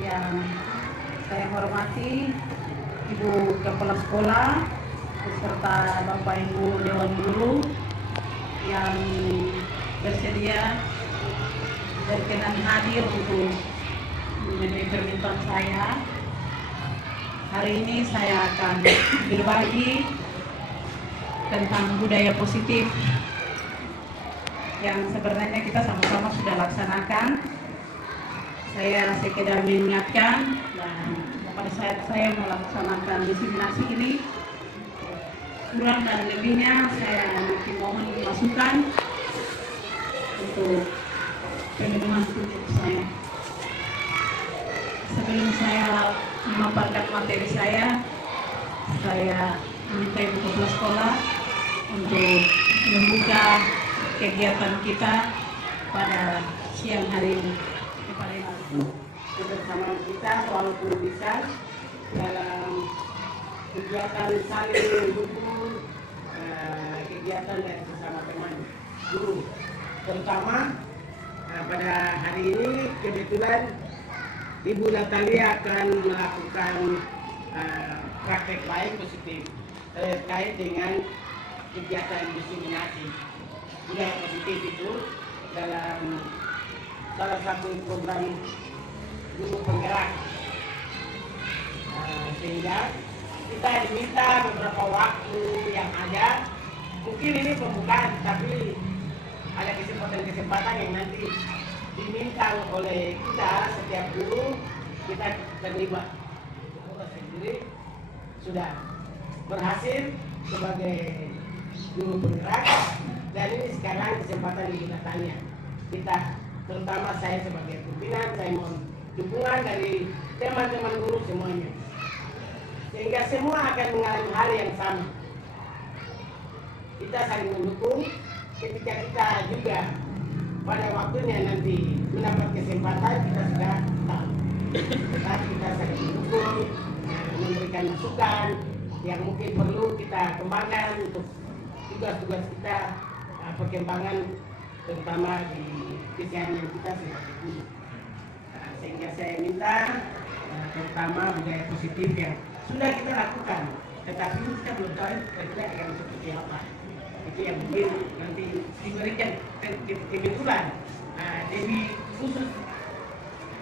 Yang saya hormati Ibu Kepala Sekolah beserta Bapak Ibu Dewan Guru yang bersedia berkenan hadir untuk memenuhi permintaan saya. Hari ini saya akan berbagi tentang budaya positif yang sebenarnya kita sama-sama sudah laksanakan. Saya sekedar mengingatkan dan pada saat saya melaksanakan diseminasi ini, kurang dan lebihnya saya mohon masukan untuk pemenuhan tugas saya. Sebelum saya memaparkan materi saya meminta Ibu Kepala Sekolah untuk membuka kegiatan kita pada siang hari ini. Kebersamaan kita walaupun bisa dalam kegiatan saling mendukung kegiatan dari sesama teman guru, terutama pada hari ini kebetulan Ibu Natalia akan melakukan praktek lain positif terkait dengan kegiatan diseminasi budaya positif itu dalam salah satu program guru penggerak, sehingga kita diminta beberapa waktu yang ada, mungkin ini pembukaan, tapi ada kesempatan-kesempatan yang nanti diminta oleh kita setiap guru kita terlibat. Kita sendiri sudah berhasil sebagai guru penggerak, dan ini sekarang kesempatan digunakannya. Kita, terutama saya sebagai pimpinan, saya mohon dukungan dari teman-teman guru semuanya, sehingga semua akan mengalami hal yang sama. Kita saling mendukung ketika kita juga pada waktunya nanti mendapat kesempatan, kita sudah tahu. Tetapi kita saling mendukung, memberikan masukan yang mungkin perlu kita kembangkan untuk tugas-tugas kita, perkembangan terutama di keseharian kita sebagai guru. Sehingga saya minta terutama budaya positif yang sudah kita lakukan, tetapi kita belum tahu kita akan seperti apa. Itu yang mungkin nanti diberikan kebetulan dari khusus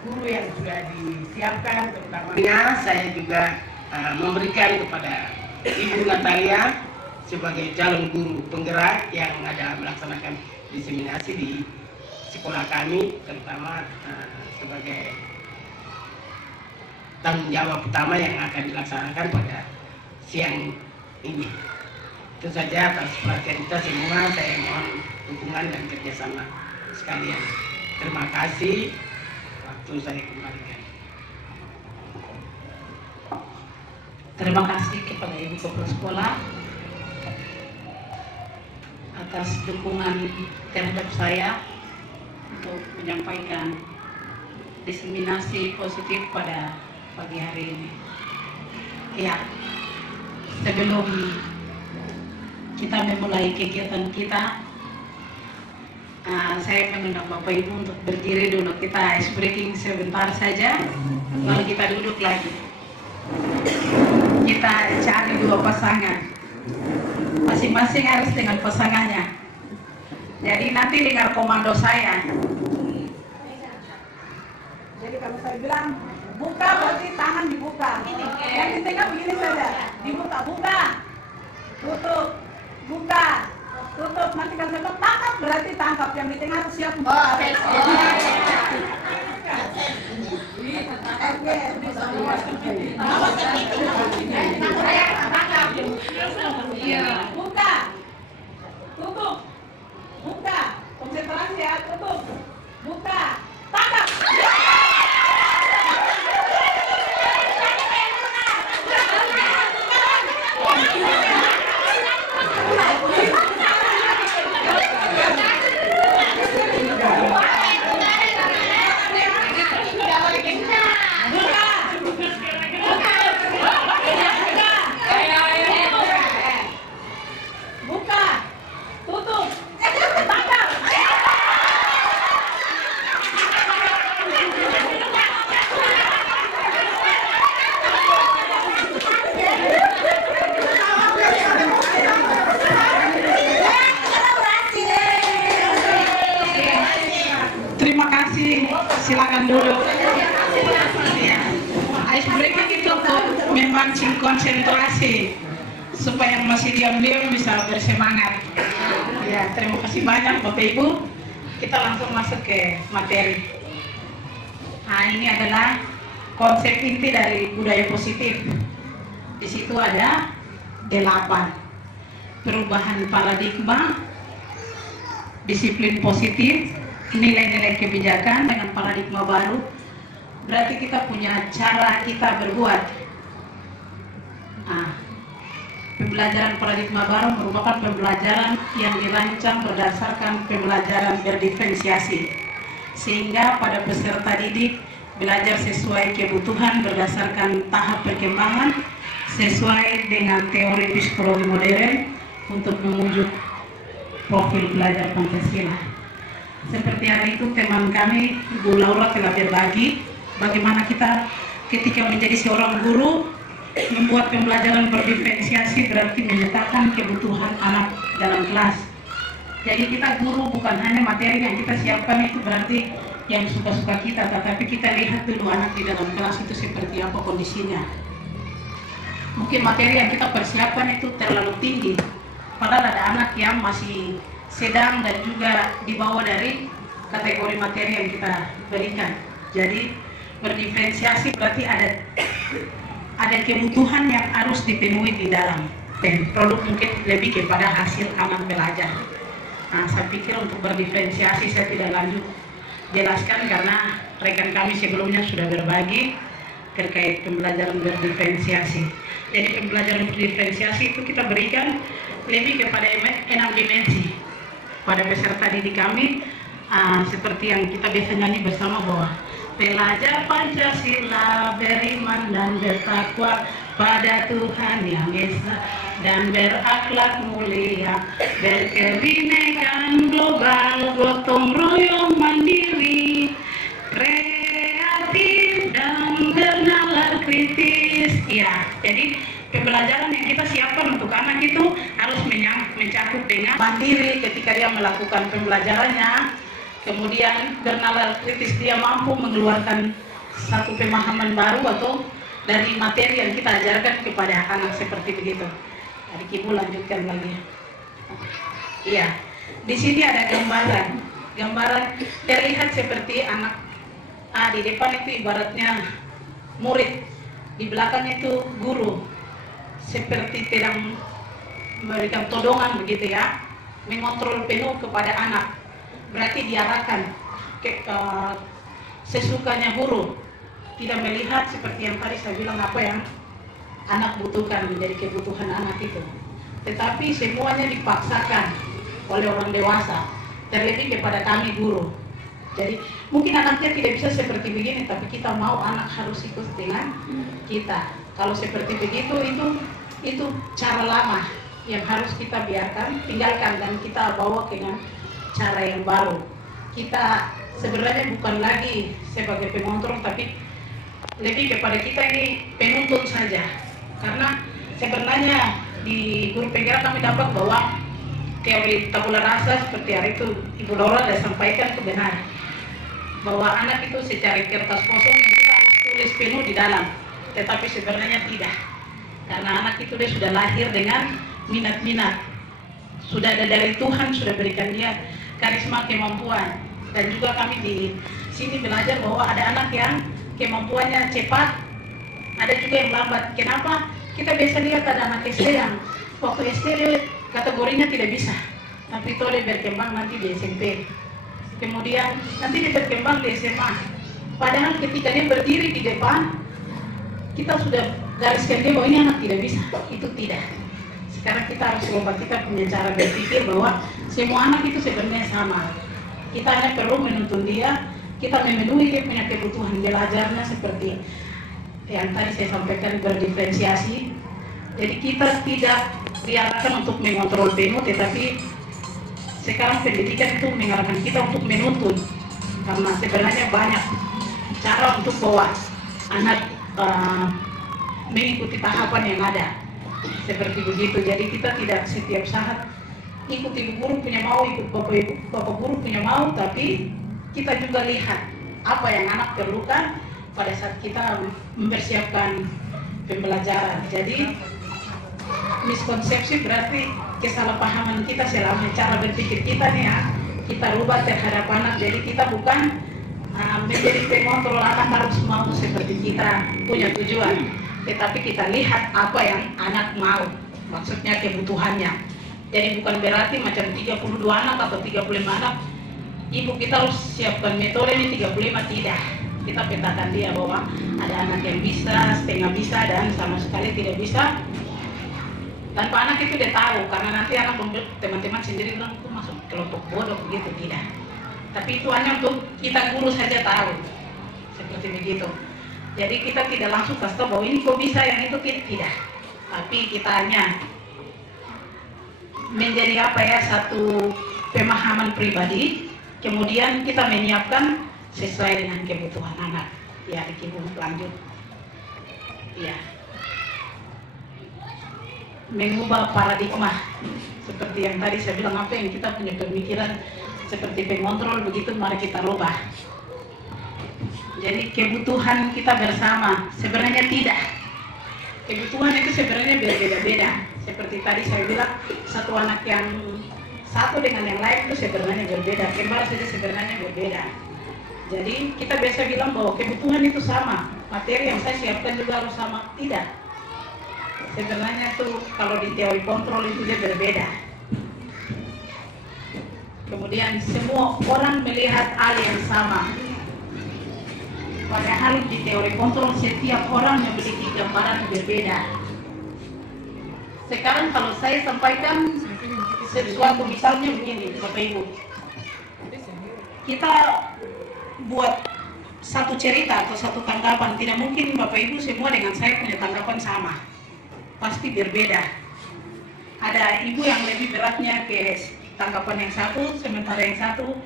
guru yang sudah disiapkan, terutama saya juga memberikan kepada Ibu Natalia sebagai calon guru penggerak yang ada melaksanakan diseminasi di sekolah kami, terutama sebagai tanggung jawab utama yang akan dilaksanakan pada siang ini. Itu saja atas perhatian kita semua, saya mohon dukungan dan kerjasama sekalian. Terima kasih. Waktu saya kembalikan. Terima kasih kepada Ibu Kepala Sekolah atas dukungan terhadap saya untuk menyampaikan diseminasi positif pada pagi hari ini. Ya, sebelum kita memulai kegiatan kita, saya mengundang Bapak Ibu untuk berdiri dulu. Kita ice breaking sebentar saja, lalu kita duduk lagi. Kita cari dua pasangan, masing-masing harus dengan pasangannya. Jadi nanti dengar komando saya. Jadi kalau saya bilang buka, berarti tangan dibuka. Yang di tengah begini saja, dibuka, buka, tutup, buka, tutup. Nanti kalau saya bilang tangkap, berarti tangkap. Yang di tengah harus siap. Buka, tutup, buka, konsentrasi ya, tutup, buka, tangkap. memancing konsentrasi supaya masih diam-diam bisa bersemangat. Ya, terima kasih banyak Bapak Ibu. Kita langsung masuk ke materi. Nah, ini adalah konsep inti dari budaya positif. Di situ ada 8. Perubahan paradigma, disiplin positif, nilai-nilai kebijakan dengan paradigma baru. Berarti kita punya cara kita berbuat. Nah, pembelajaran paradigma baru merupakan pembelajaran yang dirancang berdasarkan pembelajaran berdiferensiasi, sehingga pada peserta didik belajar sesuai kebutuhan berdasarkan tahap perkembangan sesuai dengan teori psikologi modern untuk mewujud profil belajar Pancasila. Seperti hari itu teman kami Ibu Laura telah berbagi bagaimana kita ketika menjadi seorang guru membuat pembelajaran berdiferensiasi, berarti menyatakan kebutuhan anak dalam kelas. Jadi kita guru bukan hanya materi yang kita siapkan itu berarti yang suka-suka kita, tetapi kita lihat dulu anak di dalam kelas itu seperti apa kondisinya. Mungkin materi yang kita persiapkan itu terlalu tinggi, padahal ada anak yang masih sedang dan juga di bawah dari kategori materi yang kita berikan. Jadi berdiferensiasi berarti ada kebutuhan yang harus dipenuhi di dalam produk, mungkin lebih kepada hasil anak belajar. Nah, saya pikir untuk berdiferensiasi saya tidak lanjut jelaskan karena rekan kami sebelumnya sudah berbagi terkait pembelajaran berdiferensiasi. Jadi pembelajaran berdiferensiasi itu kita berikan lebih kepada 6 dimensi pada peserta didik kami, seperti yang kita biasa nyanyi bersama bahwa belajar Pancasila, beriman dan bertakwa pada Tuhan Yang Esa dan berakhlak mulia, berkebinekaan global, gotong royong mandiri, kreatif dan bernalar kritis. Ya, jadi pembelajaran yang kita siapkan untuk anak itu harus mencakup dengan mandiri ketika dia melakukan pembelajarannya, kemudian bernalar kritis, dia mampu mengeluarkan satu pemahaman baru atau dari materi yang kita ajarkan kepada anak, seperti begitu. Adik Ibu lanjutkan lagi. Iya, di sini ada gambaran terlihat seperti anak. Di depan itu ibaratnya murid, di belakang itu guru, seperti sedang memberikan todongan begitu ya, mengontrol penuh kepada anak. Berarti diarahkan sesukanya guru, tidak melihat seperti yang tadi saya bilang apa yang anak butuhkan menjadi kebutuhan anak itu, tetapi semuanya dipaksakan oleh orang dewasa, terlebih kepada kami guru. Jadi mungkin anaknya tidak bisa seperti begini, tapi kita mau anak harus ikut dengan kita. Kalau seperti begitu itu cara lama yang harus kita tinggalkan dan kita bawa dengan cara yang baru. Kita sebenarnya bukan lagi sebagai pengontrol, tapi lebih kepada kita ini penuntut saja. Karena sebenarnya di guru penggerak kami dapat bahwa teori tabula rasa seperti hari itu Ibu Laura sudah sampaikan itu benar, bahwa anak itu secara kertas kosong yang kita harus tulis penuh di dalam, tetapi sebenarnya tidak, karena anak itu dia sudah lahir dengan minat-minat, sudah ada dari Tuhan, sudah berikan dia karisma, kemampuan. Dan juga kami di sini belajar bahwa ada anak yang kemampuannya cepat, ada juga yang lambat. Kenapa? Kita biasa lihat ada anak SD yang waktu SD kategorinya tidak bisa, tapi itu dia berkembang nanti di SMP, kemudian nanti dia berkembang di SMA. Padahal ketika dia berdiri di depan, kita sudah gariskan dia bahwa ini anak tidak bisa, itu tidak. Sekarang kita harus ubah, kita punya cara berpikir bahwa semua anak itu sebenarnya sama. Kita hanya perlu menuntun dia, kita memenuhi dia punya kebutuhan belajarnya seperti yang tadi saya sampaikan, berdiferensiasi. Jadi kita tidak diarahkan untuk mengontrol penuh, tetapi sekarang pendidikan itu mengarahkan kita untuk menuntun, karena sebenarnya banyak cara untuk bawa anak mengikuti tahapan yang ada, seperti begitu. Jadi kita tidak setiap saat ikut ibu guru punya mau, ikut bapak guru punya mau, tapi kita juga lihat apa yang anak perlukan pada saat kita mempersiapkan pembelajaran. Jadi miskonsepsi berarti kesalahpahaman kita selama cara berpikir kita nih ya, kita rubah terhadap anak. Jadi kita bukan menjadi pengontrol anak harus mau seperti kita punya tujuan, tetapi kita lihat apa yang anak mau, maksudnya kebutuhannya. Jadi bukan berarti macam 32 anak atau 35 anak ibu kita harus siapkan metode ini 35, tidak. Kita petakan dia bahwa ada anak yang bisa, setengah bisa, dan sama sekali tidak bisa. Tanpa anak itu dia tahu, karena nanti anak teman-teman sendiri bilang aku masuk kelompok bodoh begitu, tidak. Tapi itu hanya untuk kita guru saja tahu, seperti begitu. Jadi kita tidak langsung kasih tahu bahwa ini kok bisa, yang itu tidak. Tapi kita hanya menjadi apa ya, satu pemahaman pribadi, kemudian kita menyiapkan sesuai dengan kebutuhan anak. Ya, Ibu lanjut. Ya, mengubah paradigma seperti yang tadi saya bilang, apa yang kita punya pemikiran seperti pengontrol begitu, mari kita rubah. Jadi kebutuhan kita bersama sebenarnya tidak. Kebutuhan itu sebenarnya berbeda-beda. Seperti tadi saya bilang, satu anak yang satu dengan yang lain itu sebenarnya berbeda. Kembar saja sebenarnya berbeda. Jadi kita biasa bilang bahwa kebutuhan itu sama, materi yang saya siapkan juga harus sama. Tidak. Sebenarnya tuh kalau di teori kontrol itu dia berbeda. Kemudian semua orang melihat hal yang sama. Padahal di teori kontrol setiap orang memiliki gambaran berbeda. Sekarang kalau saya sampaikan sesuatu, misalnya begini, Bapak Ibu, kita buat satu cerita atau satu tanggapan, tidak mungkin Bapak Ibu semua dengan saya punya tanggapan sama, pasti berbeda. Ada ibu yang lebih beratnya ke tanggapan yang satu, sementara yang satu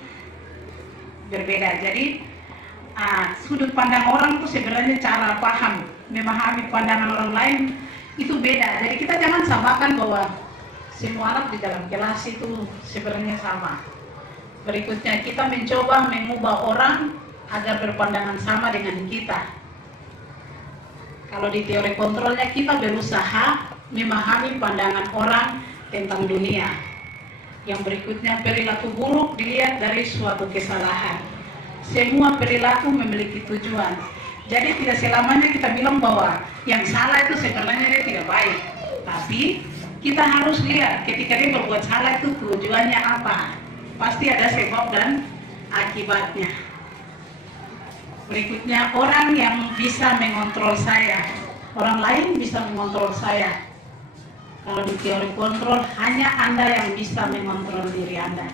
berbeda. Jadi sudut pandang orang itu sebenarnya cara paham, memahami pandangan orang lain itu beda. Jadi kita jangan samakan bahwa semua anak di dalam kelas itu sebenarnya sama. Berikutnya kita mencoba mengubah orang agar berpandangan sama dengan kita. Kalau di teori kontrolnya kita berusaha memahami pandangan orang tentang dunia. Yang berikutnya perilaku buruk dilihat dari suatu kesalahan. Semua perilaku memiliki tujuan. Jadi tidak selamanya kita bilang bahwa yang salah itu sebenarnya dia tidak baik. Tapi kita harus lihat ketika dia berbuat salah itu tujuannya apa. Pasti ada sebab dan akibatnya. Berikutnya, orang yang bisa mengontrol saya, orang lain bisa mengontrol saya. Kalau di teori kontrol hanya Anda yang bisa mengontrol diri Anda.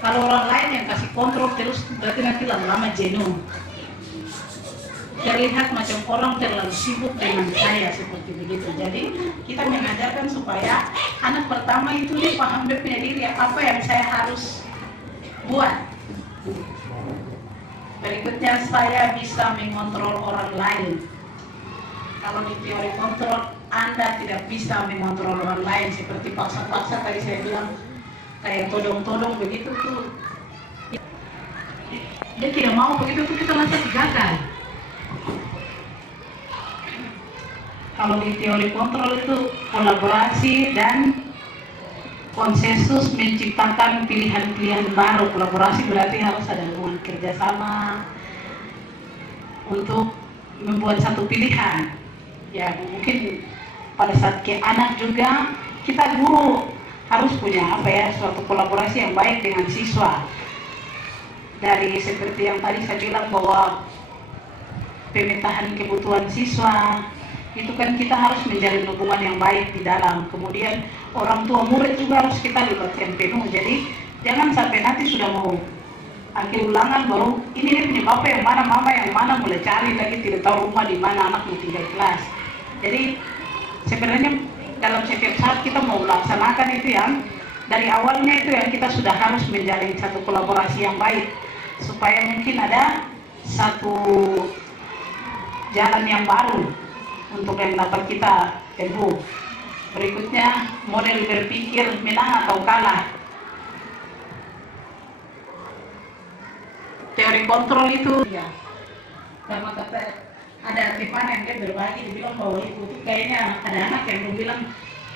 Kalau orang lain yang kasih kontrol terus, berarti nanti lama-lama jenuh. Terlihat macam orang terlalu sibuk dengan saya, seperti begitu. Jadi kita mengajarkan supaya anak pertama itu dia paham dia punya diri, apa yang saya harus buat. Berikutnya, saya bisa mengontrol orang lain. Kalau di teori kontrol Anda tidak bisa mengontrol orang lain, seperti paksa-paksa tadi saya bilang, kayak todong-todong begitu tuh. Dia tidak mau begitu tuh, kita langsung gagal. Kalau di teori kontrol itu kolaborasi dan konsensus menciptakan pilihan-pilihan baru. Kolaborasi berarti harus ada hubungan kerjasama untuk membuat satu pilihan. Ya mungkin pada saat ke anak juga kita guru harus punya apa ya, suatu kolaborasi yang baik dengan siswa. Dari seperti yang tadi saya bilang bahwa pemetaan kebutuhan siswa itu kan kita harus menjalin hubungan yang baik di dalam. Kemudian orang tua murid juga harus kita libatkan penuh. Jadi jangan sampai nanti sudah mau akhir ulangan baru ini dia punya bapak yang mana, mama yang mana, mulai cari lagi, tidak tahu rumah di mana, anak mau tinggal kelas. Jadi sebenarnya dalam setiap saat kita mau melaksanakan itu yang dari awalnya itu yang kita sudah harus menjalin satu kolaborasi yang baik supaya mungkin ada satu jalan yang baru untuk yang dapat kita tempuh. Berikutnya, model berpikir menang atau kalah. Teori kontrol itu ya, karena ada bagaimana yang dia berbagi, dia bilang bahwa itu kayaknya ada anak yang bilang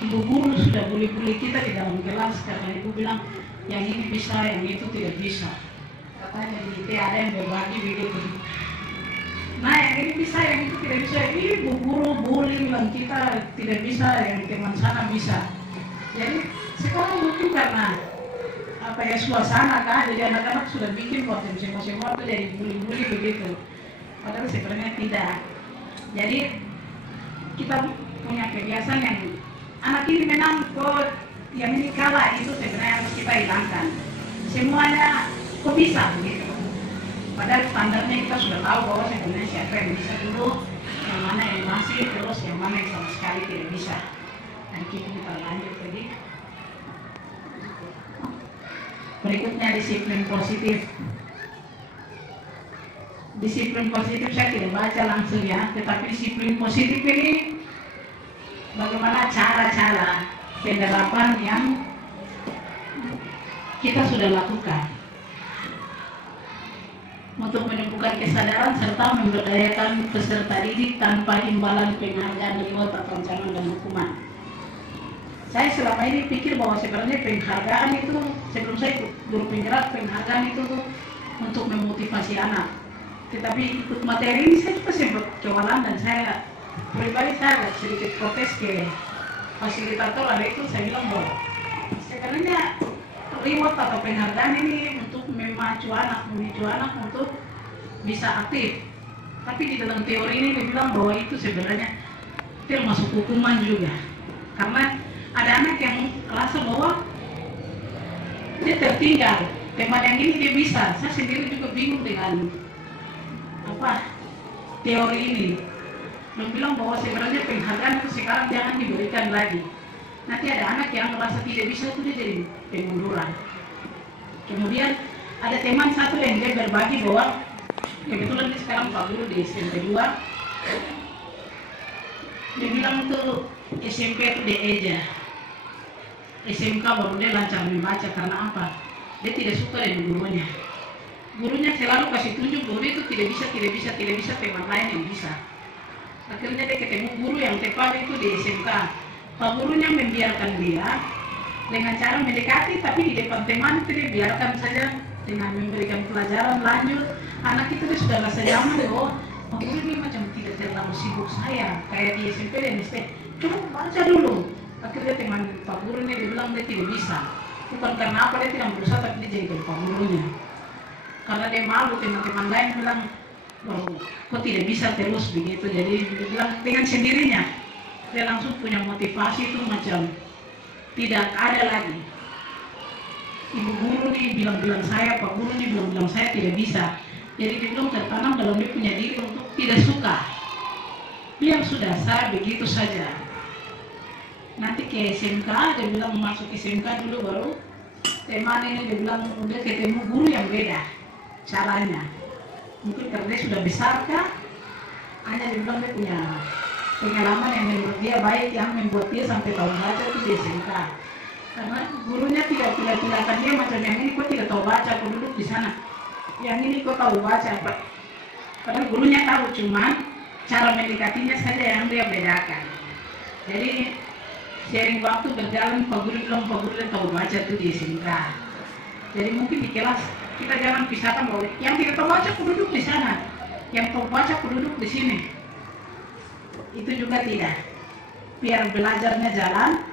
ibu guru sudah bully-bully kita di dalam kelas karena ibu bilang yang ini bisa, yang itu tidak bisa. Katanya di IT ada yang berbagi begitu. Nah yang ini bisa, yang itu tidak bisa. Ibu guru bully bilang kita tidak bisa, yang teman sana bisa. Jadi sekarang mungkin karena apa ya suasana kan, jadi anak-anak sudah bikin konten semua itu jadi bully-bully begitu. Padahal sebenarnya tidak. Jadi kita punya kebiasaan yang anak ini menang kok, yang ini kalah, itu sebenarnya harus kita hilangkan. Semuanya kok bisa begitu. Padahal standarnya kita sudah tahu bahwa sebenarnya siapa yang bisa dulu, yang mana yang masih, terus yang mana yang sama sekali tidak bisa. Nah kita lanjut tadi. Berikutnya disiplin positif. Disiplin positif saya tidak baca langsung ya, tetapi disiplin positif ini bagaimana cara-cara penerapan yang kita sudah lakukan untuk menemukan kesadaran serta memberdayakan peserta didik tanpa imbalan penghargaan, reward atau ancaman dan hukuman. Saya selama ini pikir bahwa sebenarnya penghargaan itu, sebelum saya ikut guru penggerak, penghargaan itu tuh untuk memotivasi anak. Tetapi ikut materi ini saya juga sempat jualan dan saya pribadi saya sedikit protes ke fasilitator. Ada itu saya bilang bahwa sebenarnya reward atau penghargaan ini untuk memicu anak untuk bisa aktif. Tapi di dalam teori ini dibilang bahwa itu sebenarnya termasuk hukuman juga. Karena ada anak yang merasa bahwa dia tertinggal, teman yang ini dia bisa. Saya sendiri juga bingung dengan teori ini. Bilang bahwa sebenarnya penghargaan itu sekarang jangan diberikan lagi. Nanti ada anak yang merasa tidak bisa, itu dia jadi pengunduran. Kemudian ada teman satu yang dia berbagi bahwa kebetulan dia sekarang Pak Guru di SMP 2. Dia bilang tuh SMP itu dia eja, SMK baru dia lancar membaca. Karena apa? Dia tidak suka dengan gurunya. Gurunya selalu kasih tunjuk bahwa dia itu tidak bisa, teman lain yang bisa. Akhirnya dia ketemu guru yang tepat itu di SMK. Pak gurunya membiarkan dia dengan cara mendekati, tapi di depan teman itu dia biarkan saja dengan memberikan pelajaran lanjut. Anak itu dia sudah rasa nyaman bahwa Pak guru ini macam tidak terlalu sibuk saya kayak di SMP dan SD. Coba baca dulu. Akhirnya teman Pak guru ini dia bilang dia tidak bisa. Bukan karena apa dia tidak berusaha, tapi dia jadi Pak gurunya. Karena dia malu, teman-teman lain bilang, oh, kok tidak bisa terus begitu. Jadi dia bilang dengan sendirinya dia langsung punya motivasi itu macam tidak ada lagi ibu guru nih bilang-bilang saya, Pak guru nih bilang-bilang saya tidak bisa. Jadi dia bilang tertanam dalam dia punya diri untuk tidak suka. Biar sudah saya begitu saja. Nanti ke SMK dia bilang masuk SMK dulu baru teman ini dia bilang udah ketemu guru yang beda caranya. Mungkin karena dia sudah besar kah? Hanya dia bilang dia punya pengalaman yang menurut dia baik, yang membuat dia sampai tahu baca itu di SMK. Karena gurunya tidak tindakan dia macam yang ini kok tidak tahu baca, kok duduk di sana. Yang ini kok tahu baca, Pak. Padahal gurunya tahu, cuman cara mendekatinya saja yang dia bedakan. Jadi seiring waktu berjalan, Pak guru bilang Pak guru tahu baca itu di SMK. Jadi mungkin di kelas kita jangan pisahkan bahwa yang tidak tahu baca kok duduk di sana, yang tahu baca kok duduk di sini. Itu juga tidak. Biar belajarnya jalan,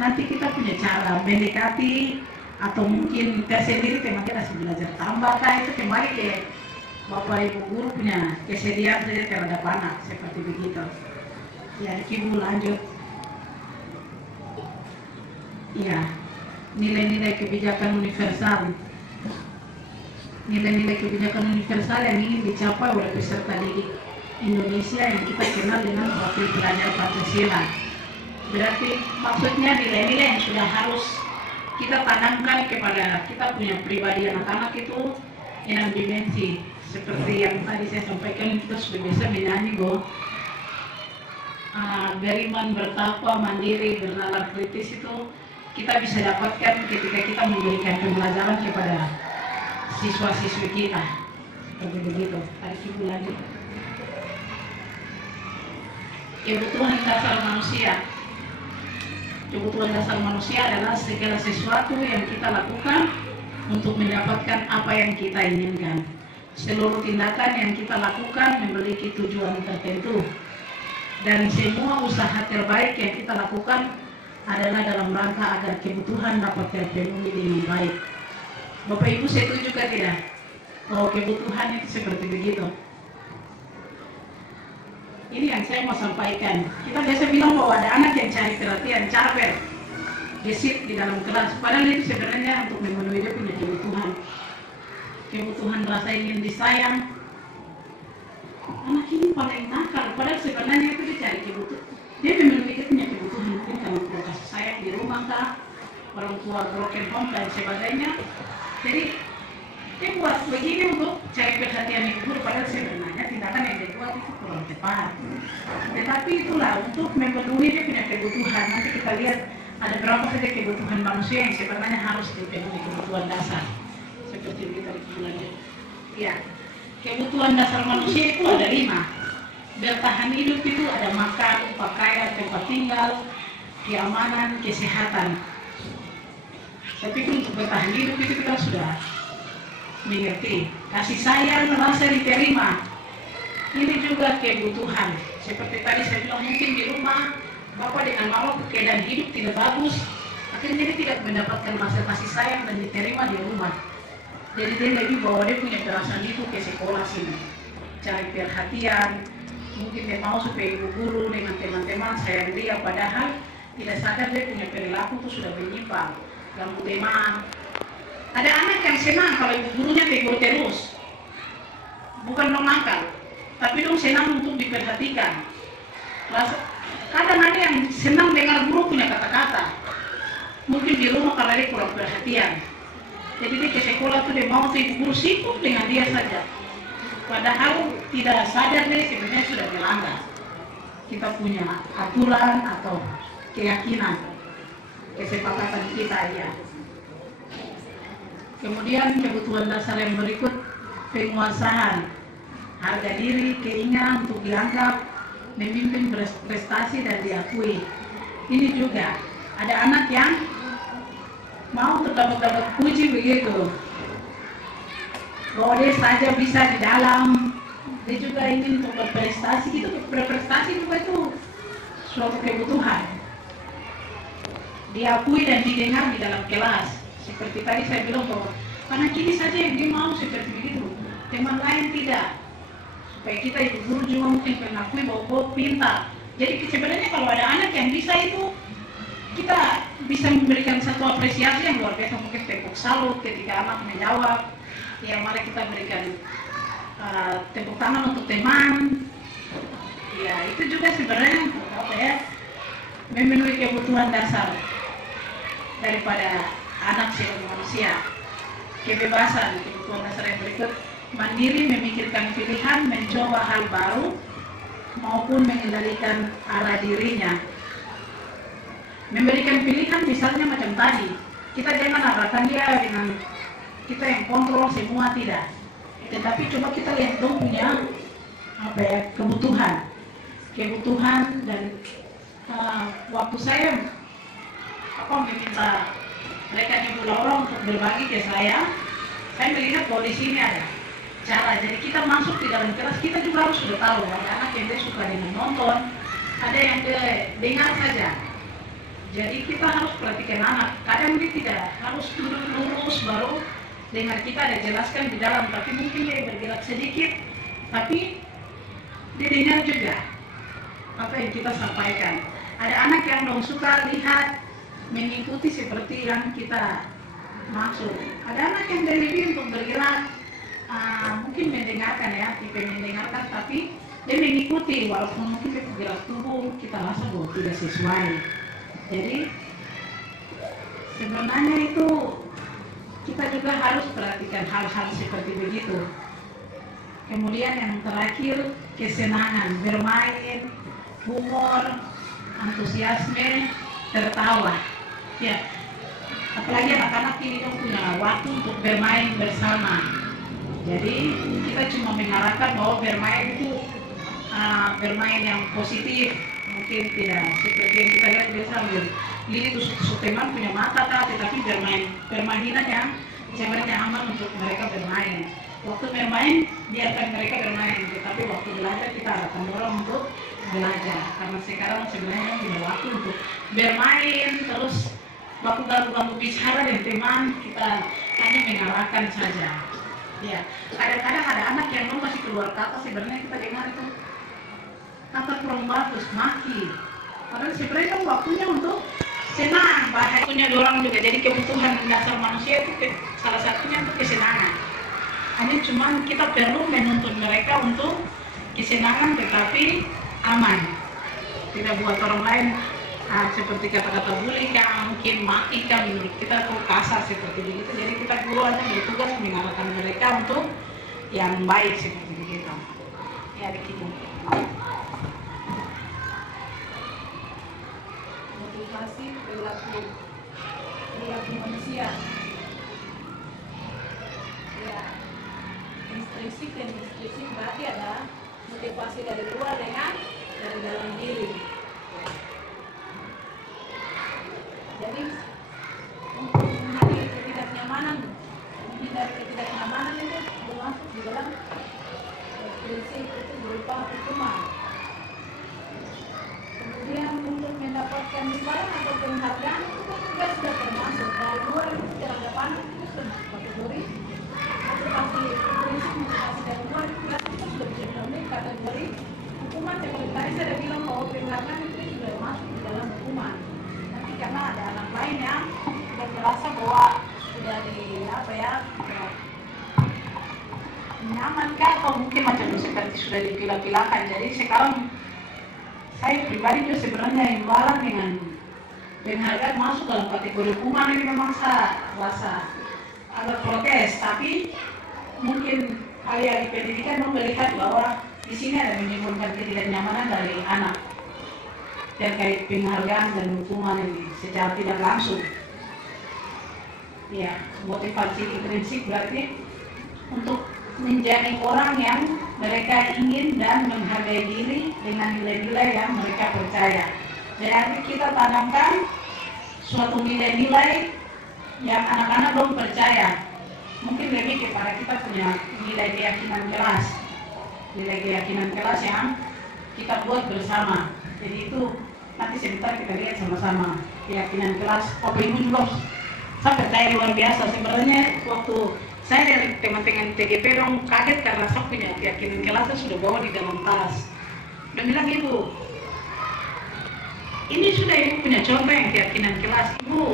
nanti kita punya cara mendekati, atau mungkin kita sendiri teman kita belajar tambahkah, itu kembali ke Bapak Ibu guru punya kesediaan saja terhadap anak seperti begitu. Ya, Ibu lanjut. Ya, nilai-nilai kebijakan universal. Nilai-nilai kebijakan universal yang ingin dicapai oleh peserta didik Indonesia yang kita kenal dengan Wakil Pelajar Pancasila. Berarti maksudnya nilai-nilai yang sudah harus kita tanamkan kepada kita punya pribadi anak-anak itu 6 dimensi. Seperti yang tadi saya sampaikan, kita sudah bisa menyanyi bahwa beriman, bertakwa, mandiri, bernalar kritis itu kita bisa dapatkan ketika kita memberikan pembelajaran kepada siswa-siswi kita. Seperti begitu. Tadi Ibu lanjut. kebutuhan dasar manusia. Kebutuhan dasar manusia adalah segala sesuatu yang kita lakukan untuk mendapatkan apa yang kita inginkan. Seluruh tindakan yang kita lakukan memiliki tujuan tertentu. Dan semua usaha terbaik yang kita lakukan adalah dalam rangka agar kebutuhan dapat terpenuhi dengan baik. Bapak Ibu setuju juga tidak? Bahwa kebutuhan itu seperti begitu. Ini yang saya mau sampaikan. Kita biasa bilang bahwa ada anak yang cari perhatian, caper, gesit di dalam kelas. Padahal itu sebenarnya untuk memenuhi dia punya kebutuhan. Kebutuhan rasa ingin disayang. Anak ini paling nakal. Padahal sebenarnya itu dia cari kebutuhan. Dia memenuhi dia punya kebutuhan. Mungkin karena perlu kasih sayang di rumah kah, orang tua broken home dan sebagainya. Jadi dia buat begini untuk cari perhatian ibu guru, padahal sebenarnya tindakan yang dia buat itu kurang tepat. Tetapi itulah untuk memenuhi dia punya kebutuhan. Nanti kita lihat ada berapa saja kebutuhan manusia yang sebenarnya harus dipenuhi, kebutuhan dasar. Seperti kita lanjut. Ya, kebutuhan dasar manusia itu ada 5. Bertahan hidup itu ada makan, pakaian, tempat tinggal, keamanan, kesehatan. Tapi untuk bertahan hidup itu kita sudah mengerti. Kasih sayang, rasa diterima. Ini juga kebutuhan. Seperti tadi saya bilang, mungkin di rumah Bapak dengan Mama keadaan hidup tidak bagus, akhirnya dia tidak mendapatkan rasa kasih sayang dan diterima di rumah. Jadi dia lebih bawa dia punya perasaan itu ke sekolah sini, cari perhatian. Mungkin dia mau supaya ibu guru dengan teman-teman sayang dia, padahal tidak sadar dia punya perilaku itu sudah menyimpang, ganggu teman. Ada anak yang senang kalau ibu gurunya tegur terus, bukan dong nakal, tapi dong senang untuk diperhatikan. Kadang ada yang senang dengar guru punya kata-kata, mungkin di rumah kalau dia kurang perhatian. Jadi dia ke sekolah tuh dia mau ibu guru sibuk dengan dia saja, padahal tidak sadar dia sebenarnya sudah melanggar. Kita punya aturan atau keyakinan, kesepakatan kita ya. Kemudian kebutuhan dasar yang berikut, penguasaan, harga diri, keinginan untuk dianggap, memimpin prestasi dan diakui. Ini juga ada anak yang mau terdapat puji begitu, bahwa dia saja bisa di dalam, dia juga ingin untuk berprestasi. Itu berprestasi juga itu suatu kebutuhan, diakui dan didengar di dalam kelas. Seperti tadi saya bilang bahwa anak ini saja yang dia mau seperti begitu, teman lain tidak. Supaya kita ibu guru juga mungkin mengakui bahwa kau pintar. Jadi sebenarnya kalau ada anak yang bisa itu, kita bisa memberikan satu apresiasi yang luar biasa. Mungkin tepuk salut ketika anak menjawab. Ya, mari kita berikan tepuk tangan untuk teman. Ya, itu juga sebenarnya apa ya, memenuhi kebutuhan dasar daripada anak sebagai manusia. Kebebasan, kebutuhan dasar yang berikut, mandiri, memikirkan pilihan, mencoba hal baru, maupun mengendalikan arah dirinya. Memberikan pilihan misalnya macam tadi, kita jangan arahkan dia dengan kita yang kontrol semua, tidak. Tetapi coba kita lihat dong punya apa ya, kebutuhan dan waktu saya meminta mereka di Pulau Orang untuk berbagi ke saya melihat bahwa di sini ada cara. Jadi kita masuk di dalam kelas, kita juga harus sudah tahu ada anak yang dia suka dengan nonton, ada yang dia dengar saja. Jadi kita harus perhatikan anak. Kadang dia tidak harus duduk lurus baru dengar kita ada jelaskan di dalam, tapi mungkin dia bergerak sedikit, tapi dia dengar juga apa yang kita sampaikan. Ada anak yang dong suka lihat, mengikuti seperti yang kita maksud. Ada anak yang dari lebih untuk bergerak, mungkin mendengarkan ya, tipe mendengarkan, tapi dia mengikuti walaupun mungkin gerak tubuh kita rasa bahwa tidak sesuai. Jadi sebenarnya itu kita juga harus perhatikan hal-hal seperti begitu. Kemudian yang terakhir, kesenangan, bermain, humor, antusiasme, tertawa. Ya, apalagi anak-anak ini dong punya waktu untuk bermain bersama. Jadi kita cuma mengarahkan bahwa bermain itu bermain yang positif, mungkin tidak seperti yang kita lihat biasa ini tusuk teman punya mata tapi permainannya sebenarnya aman untuk mereka bermain. Waktu bermain biarkan mereka bermain, tetapi waktu belajar kita akan dorong untuk belajar, karena sekarang sebenarnya tidak waktu untuk bermain terus waktu ganggu bicara dengan teman, kita hanya mengarahkan saja. Ya, kadang-kadang ada anak yang masih keluar kata, sebenarnya kita dengar itu kata kurang bagus, maki. Padahal sebenarnya kan waktunya untuk senang, bahasanya orang juga. Jadi kebutuhan dasar manusia itu salah satunya untuk kesenangan. Hanya cuman kita perlu menuntun mereka untuk kesenangan tetapi aman. Tidak buat orang lain seperti kata-kata bully kan, mungkin mati kan, menurut kita tuh kasar seperti begitu. Jadi kita guru aja bertugas mengarahkan mereka untuk yang baik seperti begitu. Ya, begitu. Motivasi perilaku manusia. Ya, intrinsik dan ekstrinsik berarti ada motivasi dari luar dengan dari dalam diri. Jadi untuk menghindari ketidaknyamanan itu termasuk di dalam prinsip itu berupa hukuman. Kemudian untuk mendapatkan imbalan atau penghargaan itu kan juga sudah termasuk dari luar, itu tidak ada pandang, itu sudah kategori motivasi prinsip motivasi dari luar, itu sudah bisa diambil kategori hukuman. Seperti tadi saya bilang bahwa penghargaan itu sudah masuk di dalam hukuman. Nanti karena ada anak lain yang sudah merasa bahwa sudah nyaman kah, atau mungkin macam seperti sudah dipilah-pilahkan. Jadi sekarang saya pribadi juga sebenarnya imbalan dengan penghargaan masuk dalam kategori hukuman ini memang saya rasa agak protes, tapi mungkin ahli pendidikan melihat bahwa di sini ada menimbulkan ketidaknyamanan dari anak terkait penghargaan dan hukuman ini secara tidak langsung. Ya, motivasi intrinsik berarti untuk menjadi orang yang mereka ingin dan menghargai diri dengan nilai-nilai yang mereka percaya. Jadi kita tanamkan suatu nilai-nilai yang anak-anak belum percaya. Mungkin lebih kepada kita punya nilai keyakinan kelas. Nilai keyakinan kelas yang kita buat bersama. Jadi itu nanti sebentar kita lihat sama-sama. Keyakinan kelas, Bapak Ibu juga saya percaya luar biasa. Sebenarnya waktu saya dari teman-teman TGP dong kaget karena saya punya keyakinan kelasnya sudah bawa di dalam tas. Dan bilang, Ibu, ini sudah Ibu punya contoh yang keyakinan kelas, Ibu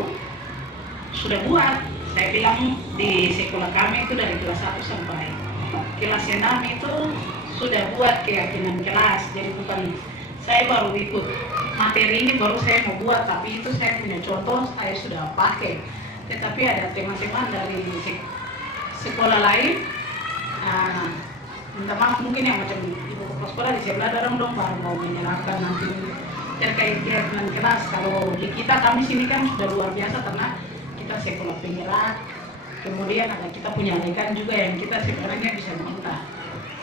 sudah buat. Saya bilang di sekolah kami itu dari kelas 1 sampai kelas 6 itu sudah buat keyakinan kelas. Jadi bukan saya baru ikut materi ini baru saya mau buat, tapi itu saya punya contoh, saya sudah pakai. Tetapi ada teman-teman dari sekolah lain, minta maaf mungkin yang macam ibu kepala sekolah di sebelah dorong dong baru mau menyerahkan nanti terkait keyakinan kelas. Kalau di kita kami sini kan sudah luar biasa karena kita sekolah penggerak, kemudian ada kita punya lekan juga yang kita sebenarnya bisa minta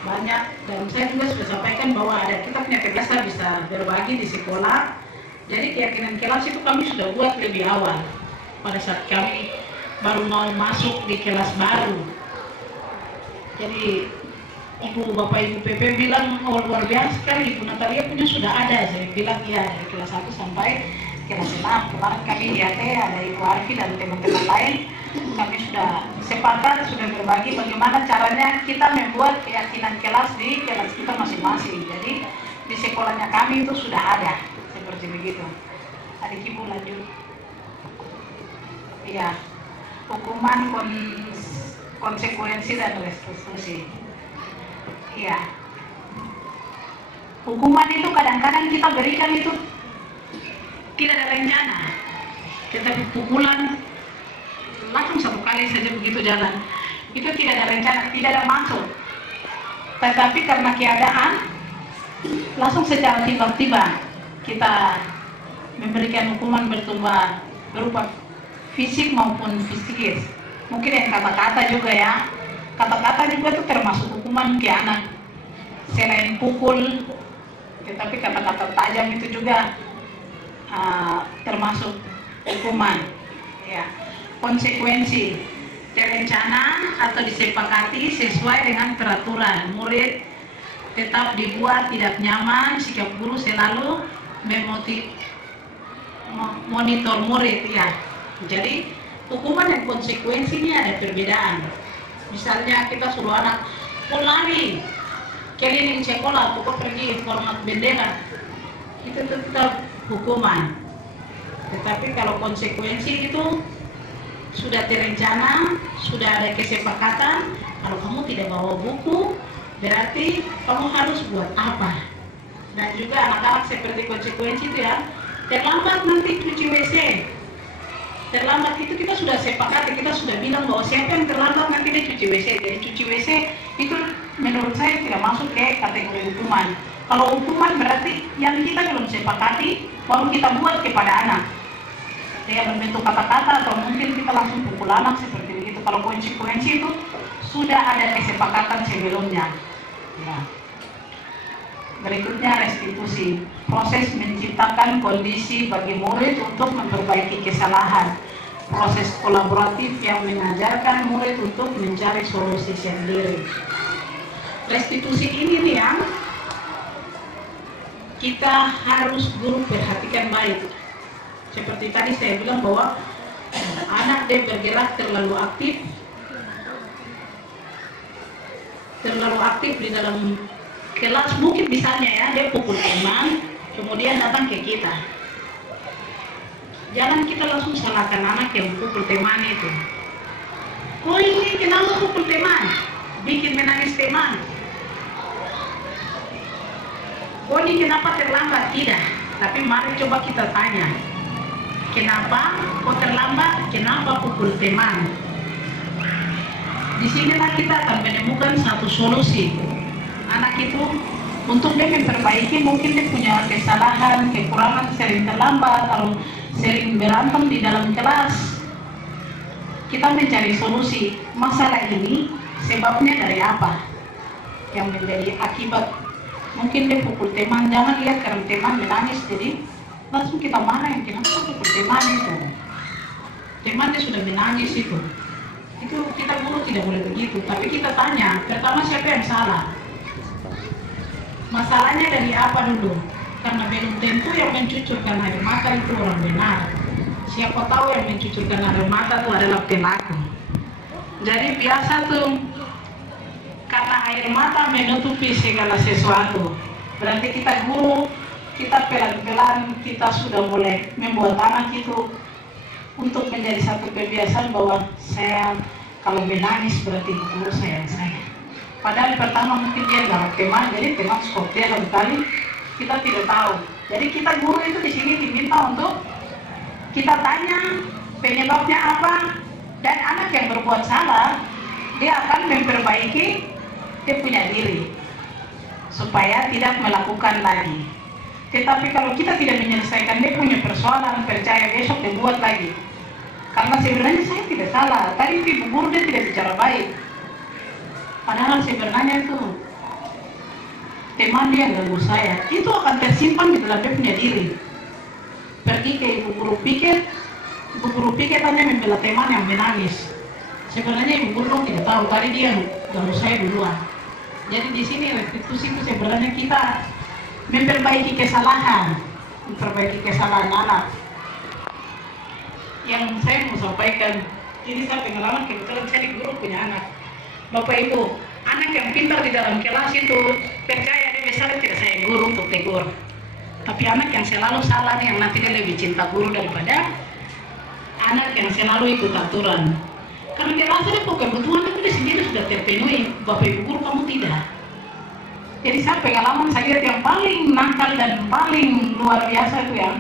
banyak, dan saya juga sudah sampaikan bahwa ada kita punya kebiasaan bisa berbagi di sekolah. Jadi keyakinan kelas itu kami sudah buat lebih awal pada saat kami baru mau masuk di kelas baru. Jadi Ibu Bapak Ibu PP bilang, oh luar biasa sekali Ibu Natalia punya sudah ada. Saya bilang ya, dari kelas 1 sampai kelas 6. Kemarin kami di AT ada Ibu Arfi dan teman-teman lain, kami sudah sepakat, sudah berbagi bagaimana caranya kita membuat keyakinan kelas di kelas kita masing-masing. Jadi di sekolahnya kami itu sudah ada seperti begitu. Adik Ibu lanjut. Iya, hukuman, konsekuensi dan restitusi. Iya, hukuman itu kadang-kadang kita berikan itu tidak ada rencana, tetapi pukulan langsung satu kali saja begitu jalan, itu tidak ada rencana, tidak ada maksud, tetapi karena keadaan langsung secara tiba-tiba kita memberikan hukuman bertumbah berupa fisik maupun psikis. Mungkin yang kata-kata juga ya, kata-kata juga itu termasuk hukuman ke anak. Selain pukul, Tetapi kata-kata tajam itu juga termasuk hukuman. Ya, konsekuensi terencana atau disepakati sesuai dengan peraturan. Murid tetap dibuat tidak nyaman, sikap guru selalu monitor murid ya. Jadi hukuman dan konsekuensinya ada perbedaan. Misalnya kita suruh anak lari keliling sekolah, pokok pergi hormat bendera, itu tetap hukuman. Tetapi kalau konsekuensi itu sudah terencana, sudah ada kesepakatan. Kalau kamu tidak bawa buku, berarti kamu harus buat apa. Dan juga anak-anak seperti konsekuensi itu ya, terlambat nanti cuci WC. Terlambat itu kita sudah sepakati, kita sudah bilang bahwa siapa yang terlambat nanti dia cuci WC. Jadi cuci WC itu menurut saya tidak masuk ke kategori hukuman. Kalau hukuman berarti yang kita belum sepakati, baru kita buat kepada anak. Dia berbentuk kata-kata atau mungkin kita langsung pukul anak seperti begitu. Kalau konsekuensi itu sudah ada kesepakatan sebelumnya. Ya. Berikutnya restitusi, proses menciptakan kondisi bagi murid untuk memperbaiki kesalahan. Proses kolaboratif yang mengajarkan murid untuk mencari solusi sendiri. Restitusi ini nih yang kita harus guru perhatikan baik. Seperti tadi saya bilang bahwa anak dia bergerak terlalu aktif di dalam kelas, mungkin misalnya ya dia pukul teman, kemudian datang ke kita. Jangan kita langsung salahkan anak yang pukul teman itu. Oh ini kenapa pukul teman? Bikin menangis teman. Oh ini kenapa terlambat? Tidak. Tapi mari coba kita tanya. Kenapa kok terlambat? Kenapa pukul teman? Di sinilah kita akan menemukan satu solusi. Anak itu untuk dia memperbaiki, mungkin dia punya kesalahan, kekurangan, sering terlambat atau sering berantem di dalam kelas. Kita mencari solusi. Masalah ini sebabnya dari apa? Yang menjadi akibat. Mungkin dia pukul teman, jangan lihat karena teman menangis jadi langsung kita marah yang kenapa pukul teman itu. Teman dia sudah menangis itu kita guru tidak boleh begitu. Tapi kita tanya, pertama siapa yang salah? Masalahnya dari apa dulu? Karena belum tentu yang mencucurkan air mata itu orang benar. Siapa tahu yang mencucurkan air mata itu adalah pelaku. Jadi biasa tuh karena air mata menutupi segala sesuatu. Berarti kita guru, kita pelan-pelan kita sudah mulai membuat anak itu untuk menjadi satu kebiasaan bahwa saya kalau menangis berarti guru sayang saya. Padahal pertama mungkin dia nggak teman, jadi teman seperti satu kali kita tidak tahu. Jadi kita guru itu di sini diminta untuk kita tanya penyebabnya apa, dan anak yang berbuat salah dia akan memperbaiki dia punya diri supaya tidak melakukan lagi. Tetapi kalau kita tidak menyelesaikan dia punya persoalan, percaya besok dia buat lagi. Karena sebenarnya saya tidak salah, tadi ibu guru dia tidak bicara baik. Padahal sebenarnya itu teman dia yang ganggu saya, itu akan tersimpan di dalam dia punya diri. Pergi ke ibu guru pikir hanya membela teman yang menangis. Sebenarnya ibu guru tidak tahu, tadi dia ganggu saya duluan. Jadi di sini restitusi itu sebenarnya kita memperbaiki kesalahan anak. Yang saya mau sampaikan, ini saya pengalaman kebetulan saya di guru punya anak. Bapak Ibu, anak yang pintar di dalam kelas itu percaya dia besar tidak saya guru untuk tegur. Tapi anak yang selalu salah nih, yang nanti dia lebih cinta guru daripada anak yang selalu ikut aturan. Karena dia rasa dia kebutuhan itu dia sendiri sudah terpenuhi, Bapak Ibu guru kamu tidak. Jadi saya pengalaman saya lihat yang paling nakal dan paling luar biasa itu yang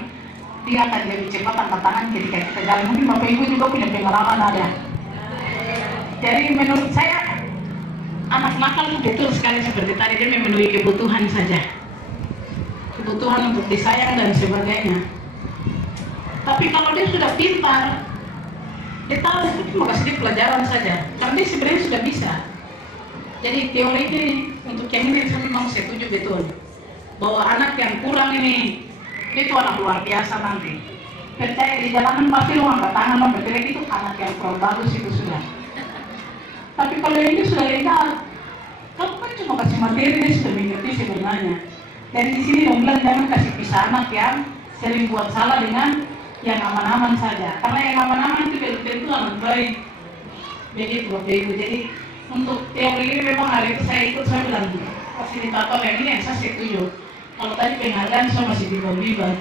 dia akan lebih cepat angkat tangan ketika kita jalan. Mungkin Bapak Ibu juga punya pengalaman ada. Jadi menurut saya anak nakal itu betul sekali seperti tadi, dia memenuhi kebutuhan saja, kebutuhan untuk disayang dan sebagainya. Tapi kalau dia sudah pintar, dia tahu itu mau kasih dia pelajaran saja, karena dia sebenarnya sudah bisa. Jadi teori ini untuk yang ini saya memang setuju betul. bahwa anak yang kurang ini itu anak luar biasa nanti. Percaya di jalanan pasti lu angkat tangan lo berteriak itu anak yang kurang bagus itu sudah. Tapi kalau ini sudah legal, kamu kan cuma kasih materi dia sudah mengerti sebenarnya. Dan di sini dong bilang jangan kasih pisah anak yang sering buat salah dengan yang aman-aman saja. Karena yang aman-aman itu belum tentu anak baik. Begitu Bapak Ibu. Jadi untuk teori ini memang hari itu saya ikut, saya bilang fasilitator yang ini yang saya setuju. Kalau tadi penghargaan saya masih bimbang-bimbang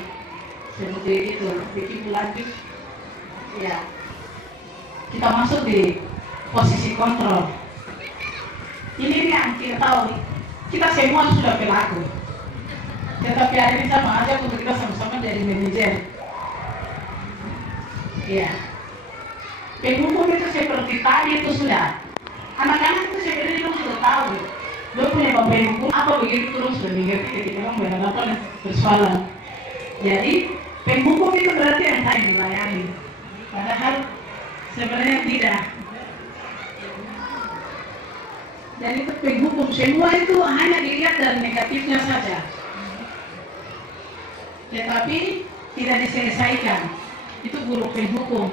seperti itu. Begitu lanjut, ya kita masuk di posisi kontrol. Ini yang kita tahu, kita semua sudah pelaku. Tetapi hari ini sama aja untuk kita sama-sama jadi manajer. Ya, penghukum itu seperti tadi itu sudah. Anak-anak itu sebenarnya itu sudah tahu. Dia punya bapak hukum apa begitu terus sudah mengerti ketika memang berhadapan persoalan. Jadi penghukum itu berarti yang saya dilayani. Padahal sebenarnya tidak. Dan itu penghukum semua itu hanya dilihat dari negatifnya saja. Tetapi tidak diselesaikan. Itu guru penghukum.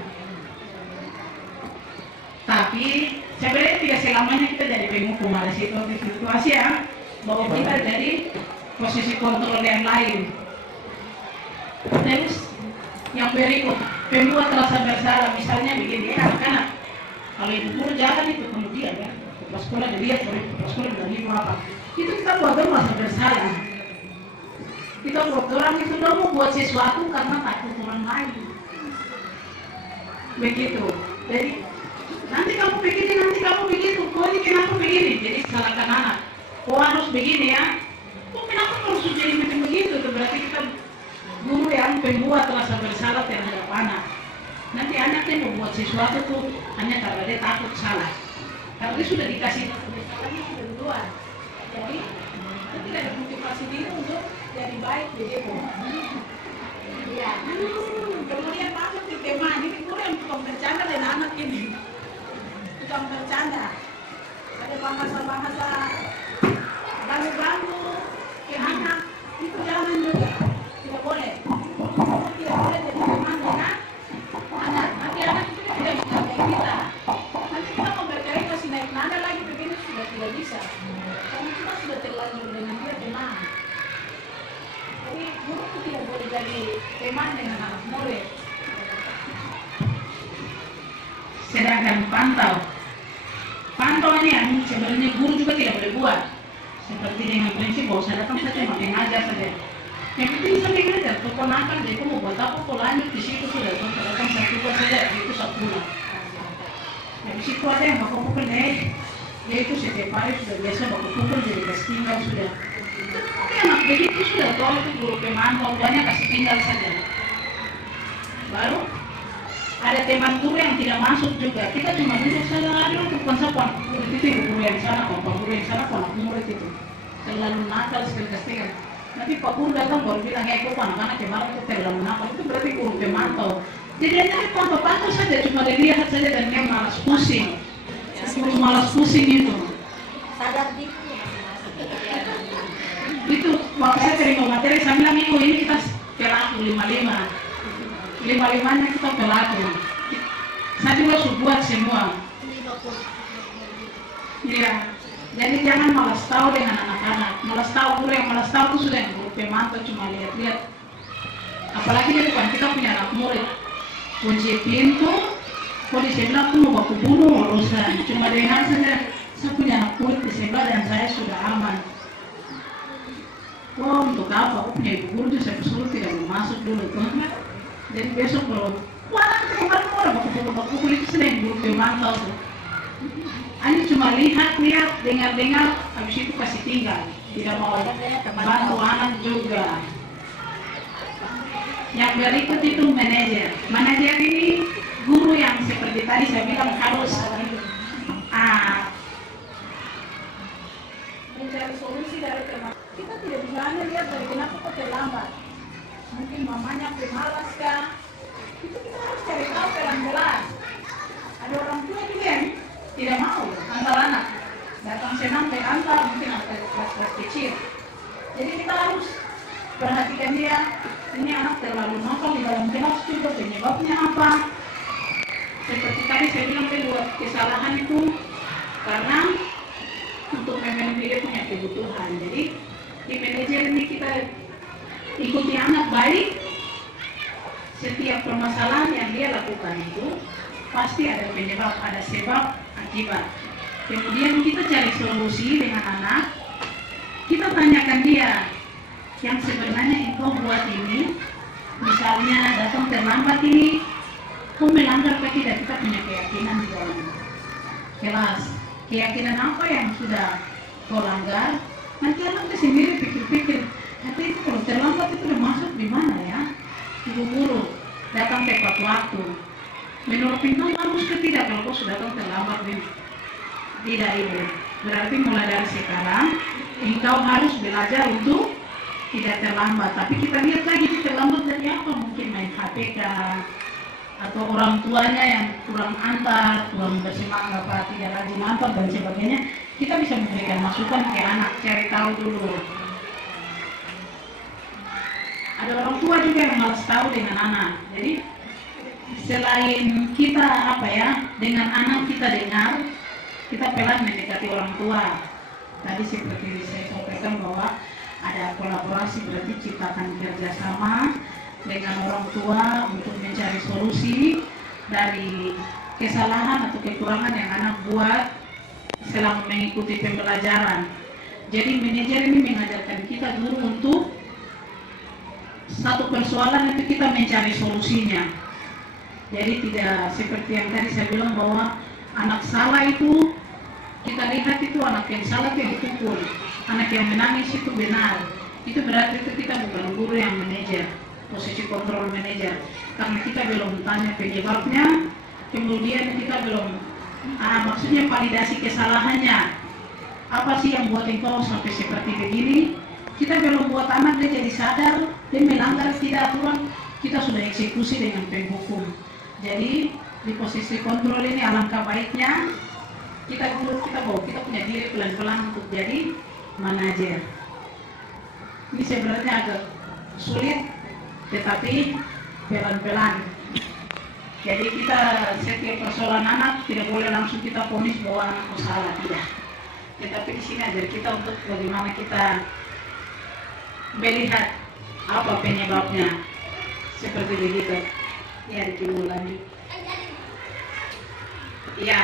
Tapi sebenarnya tidak selamanya kita jadi penghukum. Ada situasi yang bahwa kita jadi posisi kontrol yang lain. Terus yang berikut, pembuat rasa bersalah misalnya begini anak-anak. Kalau ibu guru jalan itu kemudian ya, pas sekolah dilihat, pas sekolah dari apa? Itu kita buat rasa bersalah. Kita buat orang itu mau buat sesuatu karena takut orang lain. Begitu. Jadi nanti kamu begini, nanti kamu begitu. Kok ini kenapa begini? Jadi salahkan anak. Kok harus begini ya? Kok kenapa harus jadi macam begitu? Itu berarti kita guru yang pembuat rasa bersalah terhadap anak. Nanti anaknya membuat sesuatu tuh hanya karena dia takut salah. Karena dia sudah dikasih salahnya sudah duluan. Jadi tidak ada motivasi diri untuk jadi baik begitu. Ya, kemudian masuk di tema ini guru yang tukang bercanda dengan anak ini. Tukang bercanda. Ada bahasa-bahasa banggu-banggu ke anak itu jangan juga. Tidak boleh. Tidak boleh jadi teman dengan anak. Nanti anak itu tidak bisa kayak kita. Nanti kita mau bercari kasih naik nada lagi begini sudah tidak bisa. Karena kita sudah terlanjur dengan dia teman. Jadi guru itu tidak boleh jadi teman dengan anak murid. Sedangkan pantau ini yang sebenarnya guru juga tidak boleh buat. Seperti dengan prinsip bahwa saya datang saja cuma mengajar saja. Yang penting saya mengajar, keponakan dia mau buat apa, kok lanjut di situ sudah saya datang satu buat saja, itu satu bulan. Di situ ada yang bapak pukul dia itu setiap hari sudah biasa bapak pukul jadi kasih tinggal sudah. Tapi anak begitu sudah tahu itu guru pemantau, banyak kasih tinggal saja. Baru ada teman guru yang tidak masuk juga. Kita cuma duduk saja, aduh bukan siapa murid itu guru yang sana, pak guru yang sana, pak murid itu terlalu nakal sekali. Nanti pak guru datang baru bilang, kok anak-anak kemarin itu terlalu nakal, itu berarti guru pemantau. Jadi hanya pantau saja, cuma dilihat saja dan dia malas pusing. Guru malas pusing itu. Sadar diri. Itu waktu saya terima materi, saya bilang minggu ini kita pelaku 55-nya kita pelaku. Saya juga buat semua. Iya, jadi jangan malas tahu dengan anak-anak. Malas tahu guru yang malas tahu itu sudah yang guru pemantau cuma lihat-lihat. Apalagi di depan kita punya anak murid. Kunci pintu, polisi bilang aku mau baku bunuh urusan. Cuma dengar saja, saya punya anak murid di sebelah dan saya sudah aman. Wah, untuk apa? Aku punya ibu guru juga saya suruh tidak mau masuk dulu, teman. Jadi besok kalau wah, kemarin orang baku pukul itu sedang guru pemantau tuh. Hanya cuma lihat, dengar, habis itu kasih tinggal. Tidak mau bantu anak juga. Yang berikut itu manajer. Manajer ini guru yang seperti tadi saya bilang harus Mencari solusi dari teman. Kita tidak bisa hanya lihat dari kenapa kok terlambat. Mungkin mamanya pemalas kah? Itu kita harus cari tahu pelan-pelan. Ada orang tua juga yang tidak mau antar anak. Datang senang antar mungkin anak kecil. Jadi kita harus perhatikan dia, ini anak terlalu nakal di dalam kelas juga, penyebabnya apa. Seperti tadi saya bilang, dia buat kesalahan itu karena untuk memenuhi dia punya kebutuhan. Jadi di manajer ini kita ikuti anak baik. Setiap permasalahan yang dia lakukan itu pasti ada penyebab, ada sebab akibat. Kemudian kita cari solusi dengan anak. Kita tanyakan dia, yang sebenarnya engkau buat ini, misalnya datang terlambat ini, kau melanggar apa tidak? Kita punya keyakinan di dalam kelas. Keyakinan apa yang sudah kau langgar? Nanti anak sendiri pikir-pikir, nanti itu kalau terlambat itu udah masuk di mana ya? Ibu guru datang tepat waktu. Menurut engkau bagus ke tidak kalau kau sudah datang terlambat? Tidak, ibu. Berarti mulai dari sekarang engkau harus belajar untuk tidak terlambat. Tapi kita lihat lagi itu terlambat dari apa? Mungkin main HP kah? Atau orang tuanya yang kurang antar, kurang bersemangat, tidak rajin antar dan sebagainya. Kita bisa memberikan masukan ke anak, cari tahu dulu. Ada orang tua juga yang malas tahu dengan anak. Jadi selain kita dengan anak kita dengar, kita pelan mendekati orang tua. Tadi seperti saya sampaikan bahwa ada kolaborasi, berarti ciptakan kerjasama dengan orang tua untuk mencari solusi dari kesalahan atau kekurangan yang anak buat selama mengikuti pembelajaran. Jadi manajer ini mengajarkan kita guru untuk satu persoalan itu kita mencari solusinya. Jadi tidak seperti yang tadi saya bilang bahwa anak salah itu kita lihat itu anak yang salah itu dipukul, anak yang menangis itu benar. Itu berarti itu kita bukan guru yang manajer, posisi kontrol manajer, karena kita belum tanya penyebabnya, kemudian kita belum maksudnya validasi kesalahannya. Apa sih yang buat engkau sampai seperti begini? Kita belum buat anak dia jadi sadar, dia melanggar tidak aturan, kita sudah eksekusi dengan penghukum. Jadi di posisi kontrol ini alangkah baiknya kita punya diri pelan-pelan untuk jadi manajer. Ini sebenarnya agak sulit, tetapi pelan-pelan. Jadi kita setiap persoalan anak tidak boleh langsung kita vonis bahwa anak salah, tidak. Tetapi di sini ajar kita untuk bagaimana kita melihat apa penyebabnya, seperti begitu. Ya, lanjut. Ya,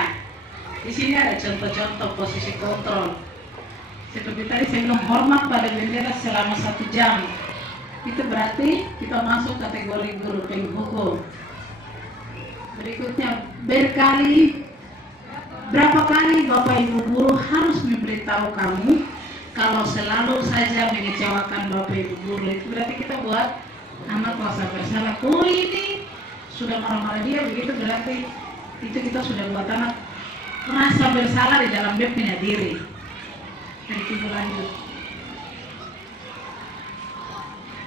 di sini ada contoh-contoh posisi kontrol. Seperti tadi saya bilang, hormat pada bendera selama 1 jam. Itu berarti kita masuk kategori guru penghukum. Berikutnya, berapa kali Bapak Ibu guru harus memberitahu kamu kalau selalu saja mengecewakan Bapak Ibu guru. Itu berarti kita buat anak merasa bersalah. Oh, ini sudah marah-marah dia begitu, berarti itu kita sudah buat anak merasa bersalah di dalam dia punya diri. Dan kita lanjut.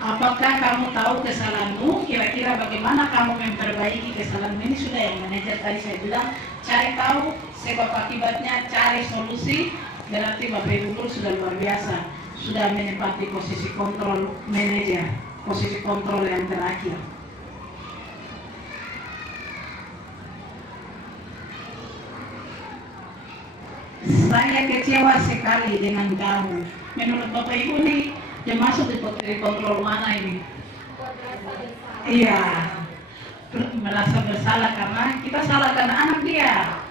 Apakah kamu tahu kesalahanmu? Kira-kira bagaimana kamu memperbaiki kesalahan ini? Sudah yang manajer tadi saya bilang, cari tahu sebab akibatnya, cari solusi. Berarti Bapak Ibu guru sudah luar biasa, sudah menempati posisi kontrol manajer, posisi kontrol yang terakhir. Saya kecewa sekali dengan kamu. Menurut Bapak Ibu nih, dia masuk di kontrol mana ini? Iya, merasa bersalah karena kita salahkan anak dia.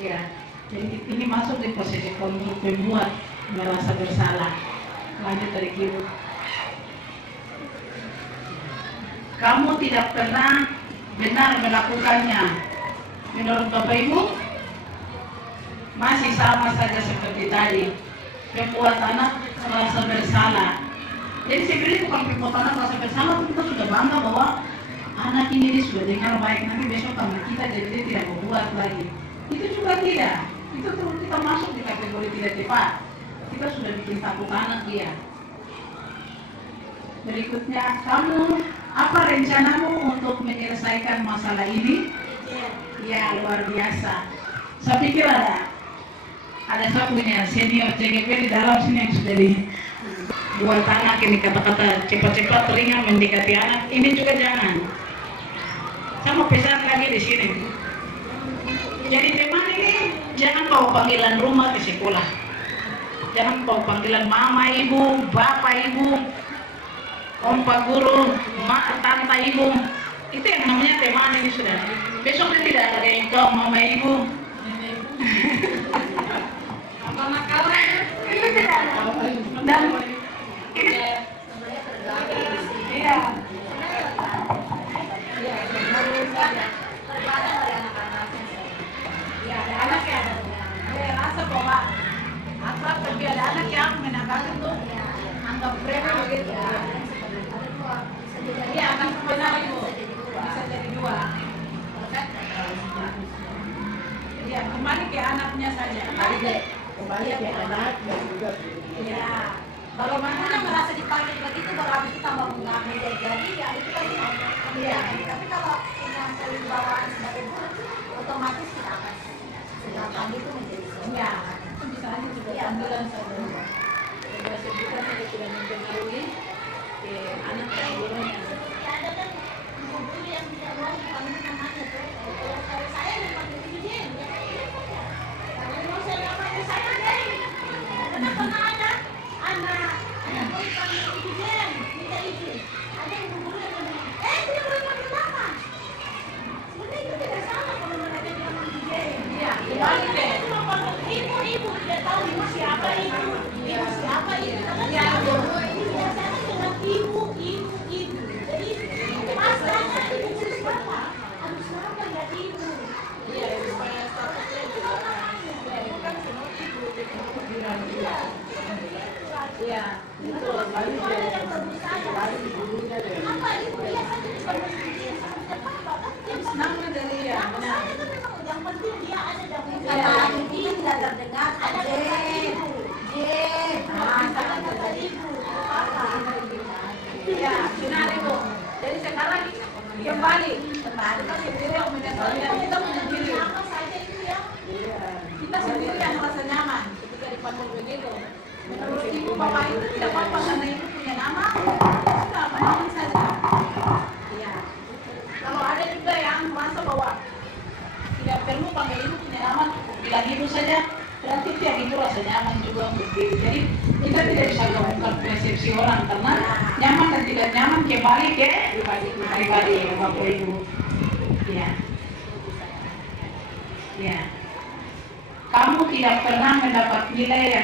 Iya, jadi ini masuk di posisi kontrol pembuat merasa bersalah. Lanjut dari kiri. Kamu tidak pernah benar melakukannya. Menurut Bapak Ibu, masih sama saja seperti tadi, membuat anak merasa bersalah. Jadi sebenarnya bukan membuat anak merasa bersalah, tapi kita sudah bangga bahwa anak ini sudah dengar baik, nanti besok karena kita jadi dia tidak membuat lagi. Itu juga tidak, itu terus kita masuk di kategori tidak tepat. Kita sudah bikin takut anak dia. Berikutnya, kamu apa rencanamu untuk menyelesaikan masalah ini? Ya, luar biasa. Saya pikir ada saya punya senior CGP di dalam sini yang sudah dibuat anak ini kata-kata cepat-cepat ringan mendekati anak ini juga jangan. Saya mau pesan lagi di sini. Jadi teman ini jangan bawa panggilan rumah ke sekolah. Jangan bawa panggilan mama, ibu, bapak, ibu, om pak guru, mak, tante, ibu. Itu yang namanya teman ini sudah. Besok dia tidak ada yang kau mama, ibu. Mama kawan itu tidak dan ini iya ya ada anak yang rasa bahwa apa tapi ada anak yang menanggapi itu anggap remeh begitu jadi anak benar itu bisa jadi dua ya kembali ke anaknya saja Kembali ke anak dan juga ya kalau mananya merasa dipanggil begitu baru habis kita mau mengambil jadi ya itu tadi ya tapi kalau yang sering bawaan sebagai guru otomatis kita akan sudah panggil itu menjadi ya itu bisa aja juga panggilan saja sudah sebutan saja sudah mempengaruhi anak dan gurunya ada kan guru yang tidak mau dipanggil namanya tuh kalau saya dipanggil izin kalau mau saya panggil saya deh kenapa ada anak boleh panggil izin minta izin ada yang guru yang bilang dia boleh panggil nama sebenarnya itu tidak salah kalau mereka bilang panggil izin iya kembali deh cuma panggil ibu tidak tahu ibu siapa ibu siapa ibu karena ya ini biasanya dengan ibu jadi masalahnya ibu siapa harus siapa ya ibu iya supaya statusnya juga bukan semua ibu iya itu baru yang berusaha apa ibu biasanya cuma izin sama depan bahkan dia bisa nama dari ya benar yang penting dia ada dalam kata dia tidak terdengar ada ibu sangat kata ibu apa ya benar ibu jadi sekarang kembali kita sendiri yang menyesalkan kita punya diri apa saja itu ya kita sendiri yang merasa nyaman ketika dipanggil begitu menurut ibu bapak itu tidak apa-apa karena ibu punya nama sudah apa saja ya kalau ada juga yang merasa bahwa tidak perlu panggil ibu punya nama bilang ibu saja berarti tiap ibu rasa nyaman juga untuk diri jadi kita tidak bisa gabungkan persepsi orang karena nyaman dan tidak nyaman kembali ke pribadi bapak ibu ya ya kamu tidak pernah mendapatkan nilai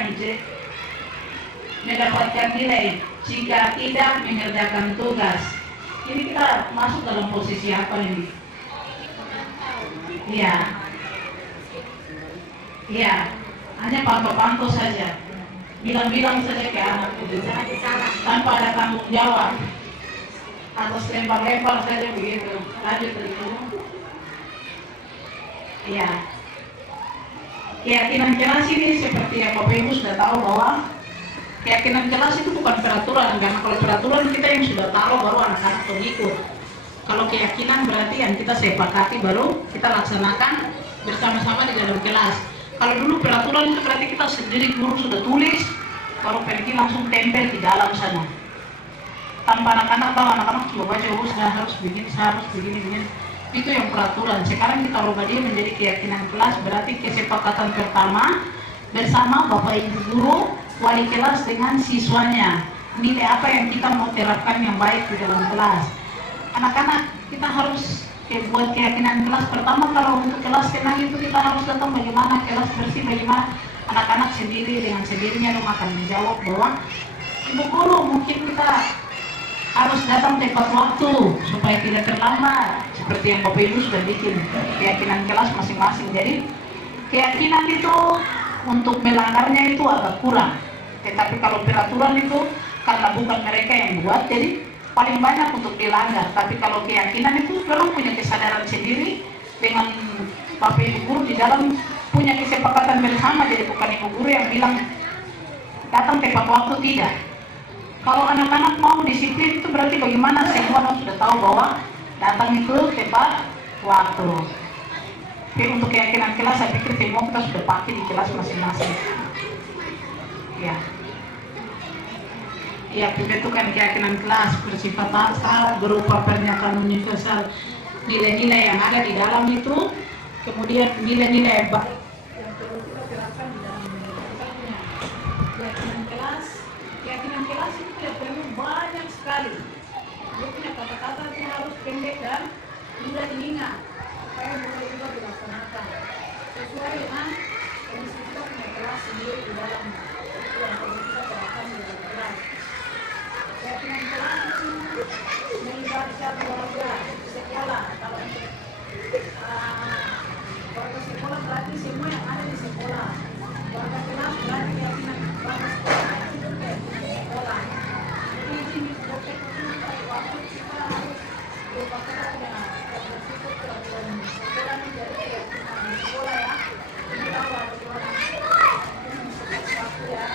jika tidak mengerjakan tugas. Ini kita masuk dalam posisi apa ini? Iya. Iya. Hanya pantau-pantau saja. Bilang-bilang saja ke anak itu. Tanpa ada tanggung jawab. Atau lempar-lempar saja begitu. Lanjut begitu. Iya. Keyakinan kelas ini seperti yang Bapak Ibu sudah tahu bahwa keyakinan kelas itu bukan peraturan, karena kalau peraturan kita yang sudah tahu baru anak-anak ikut. Kalau keyakinan berarti yang kita sepakati baru kita laksanakan bersama-sama di dalam kelas. Kalau dulu peraturan itu berarti kita sendiri guru sudah tulis, baru pergi langsung tempel di dalam sana. Tanpa anak-anak tahu, anak-anak coba baca, oh sudah harus begini. Itu yang peraturan. Sekarang kita rubah dia menjadi keyakinan kelas, berarti kesepakatan pertama bersama Bapak Ibu guru, wali kelas dengan siswanya. Nilai apa yang kita mau terapkan yang baik di dalam kelas. Anak-anak kita harus buat keyakinan kelas pertama. Kalau untuk kelas tenang itu kita harus datang bagaimana, kelas bersih bagaimana. Anak-anak sendiri dengan sendirinya dong akan menjawab bahwa Ibu guru mungkin kita harus datang tepat waktu supaya tidak terlambat, seperti yang Bapak Ibu sudah bikin keyakinan kelas masing-masing. Jadi keyakinan itu untuk melanggarnya itu agak kurang, tetapi kalau peraturan itu karena bukan mereka yang buat jadi paling banyak untuk dilanggar. Tapi kalau keyakinan itu perlu punya kesadaran sendiri dengan Bapak Ibu guru di dalam punya kesepakatan bersama, jadi bukan Ibu guru yang bilang datang tepat waktu, tidak. Kalau anak-anak mau disiplin itu berarti bagaimana semua orang sudah tahu bahwa datang itu tepat waktu. Tapi untuk keyakinan kelas saya pikir semua kita sudah pakai di kelas masing-masing. Ya. Ya, pembentukan keyakinan kelas bersifat asal berupa pernyataan universal nilai-nilai yang ada di dalam itu, kemudian nilai-nilai baik yang perlu kita terapkan di dalam kita punya keyakinan kelas. Keyakinan kelas itu tidak perlu banyak sekali. Dia punya kata-kata itu harus pendek dan mudah diingat supaya mudah juga dilaksanakan sesuai dengan kondisi kita punya kelas sendiri di dalam itu yang perlu kita terapkan di dalam kelas. Keyakinan kelas itu melibatkan keluarga, sekolah. Kalau keluarga sekolah berarti semua yang ada di sekolah. Keluarga kelas berarti keyakinan keluarga sekolah itu keyakinan sekolah. Jadi ini proses waktu kita harus berpakaian dengan bersikap peraturan sekolah menjadi keyakinan sekolah ya. Ini awal orang sesuatu ya.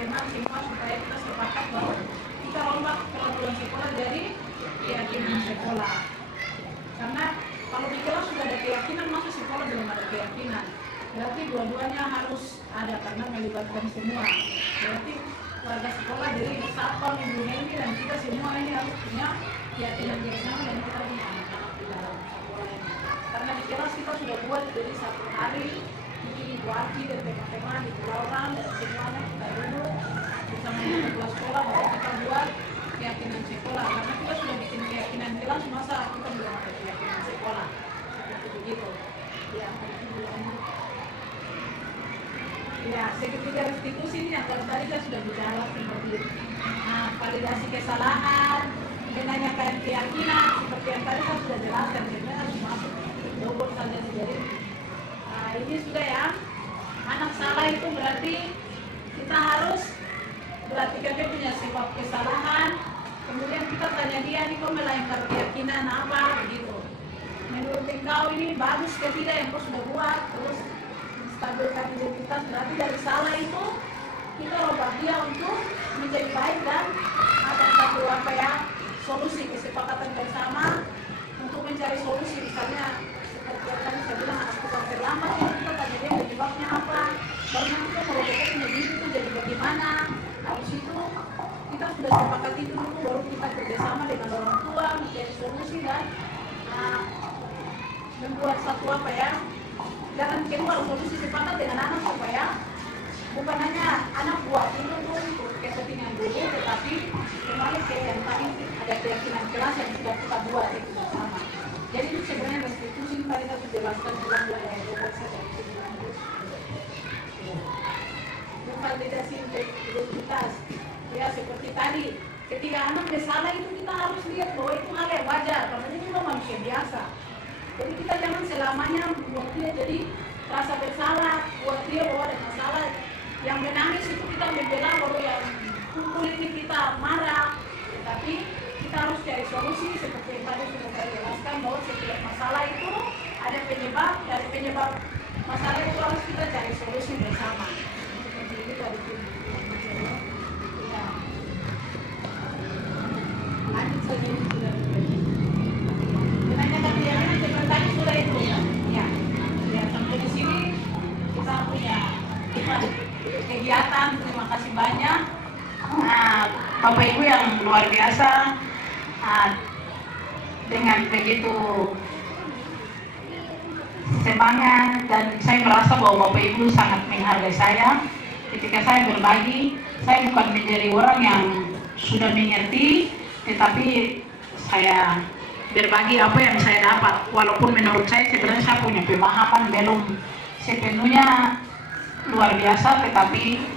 Memang simpan supaya kita sepakat bahwa kita rombak peraturan sekolah dari keyakinan sekolah. Karena kalau di kelas sudah ada keyakinan, maka sekolah belum ada keyakinan. Berarti dua-duanya harus ada karena melibatkan semua. Berarti warga sekolah dari satpam, ibu Hendy dan kita semua ini harus punya keyakinan yang sama dan kita punya anak-anak di dalam sekolah ini. Karena di kelas kita sudah buat dari satu hari, ini Ibu Aki dan teman-teman, Ibu Laura dan semuanya kita duduk bersama dengan kelas sekolah bahwa kita buat keyakinan sekolah. Karena kita sudah bikin keyakinan kelas, masa kita belum ada keyakinan sekolah. Seperti begitu. Ya, segitiga restitusi ini yang tadi saya sudah bicara seperti itu. Nah, validasi kesalahan, menanyakan keyakinan, seperti yang tadi saya sudah jelaskan, jadi harus masuk double saja. Jadi, nah ini sudah ya, anak salah itu berarti kita harus perhatikan dia punya sebab kesalahan, kemudian kita tanya dia, ini kau melanggar keyakinan apa, begitu. Menurut engkau ini bagus ke tidak yang kau sudah buat, terus stabilkan identitas, berarti dari salah itu kita robah dia untuk menjadi baik dan ada satu apa ya, solusi kesepakatan bersama untuk mencari solusi. Misalnya seperti yang tadi saya bilang, aku terlambat ya, kita tanya dia penyebabnya apa, baru nanti kita merobahnya punya diri itu jadi bagaimana. Habis itu kita sudah sepakat itu dulu, baru kita kerjasama dengan orang tua mencari solusi dan membuat satu apa ya, jangan keluar solusi sepakat dengan anak supaya bukan hanya anak buat itu tuh untuk kepentingan dulu, tetapi kembali ke yang tadi ada keyakinan kelas yang sudah kita buat itu bersama. Jadi itu sebenarnya restitusi tadi saya sudah jelaskan ulang-ulang ya, bukan saja validasi identitas ya, seperti tadi ketika anak bersalah itu kita harus lihat bahwa itu hal yang wajar karena ini juga manusia biasa. Jadi kita jangan selamanya buat dia jadi rasa bersalah, buat dia bahwa ada masalah. Yang menangis itu kita membela, bahwa yang pukul ini kita marah. Tetapi kita harus cari solusi seperti yang tadi sudah saya jelaskan bahwa setiap masalah itu ada penyebab, dari penyebab masalah itu harus kita cari solusi bersama. Seperti itu tadi ya. Lanjut saja ini sudah menanyakan keyakinan seperti tadi sudah itu ya. Ya, sampai di sini kita punya kegiatan. Terima kasih banyak Bapak Ibu yang luar biasa, dengan begitu semangat, dan saya merasa bahwa Bapak Ibu sangat menghargai saya ketika saya berbagi. Saya bukan menjadi orang yang sudah mengerti, tetapi saya berbagi apa yang saya dapat, walaupun menurut saya sebenarnya saya punya pemahaman belum sepenuhnya luar biasa, tetapi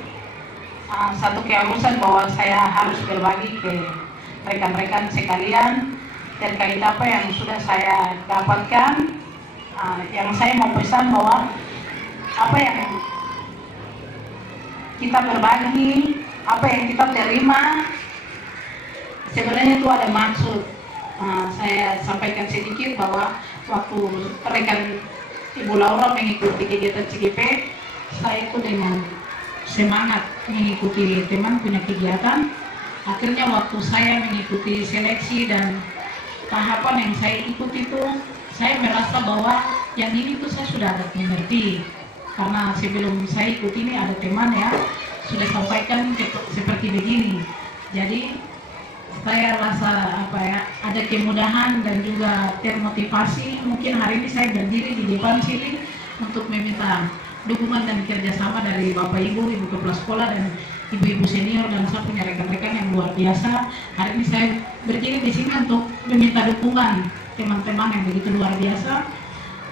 satu keharusan bahwa saya harus berbagi ke rekan-rekan sekalian terkait apa yang sudah saya dapatkan. Yang saya mau pesan bahwa apa yang kita berbagi, apa yang kita terima, sebenarnya itu ada maksud. Saya sampaikan sedikit bahwa waktu rekan Ibu Laura mengikuti kegiatan CGP, saya itu dengan semangat mengikuti teman punya kegiatan. Akhirnya waktu saya mengikuti seleksi dan tahapan yang saya ikuti itu, saya merasa bahwa Yang ini tuh saya sudah agak mengerti, karena sebelum saya ikut ini ada teman ya sudah sampaikan seperti begini. Jadi saya rasa apa ya, ada kemudahan dan juga termotivasi. Mungkin hari ini saya berdiri di depan sini untuk meminta dukungan dan kerjasama dari Bapak Ibu, Ibu Kepala Sekolah dan Ibu-ibu senior dan saya punya rekan-rekan yang luar biasa. Hari ini saya berdiri di sini untuk meminta dukungan teman-teman yang begitu luar biasa.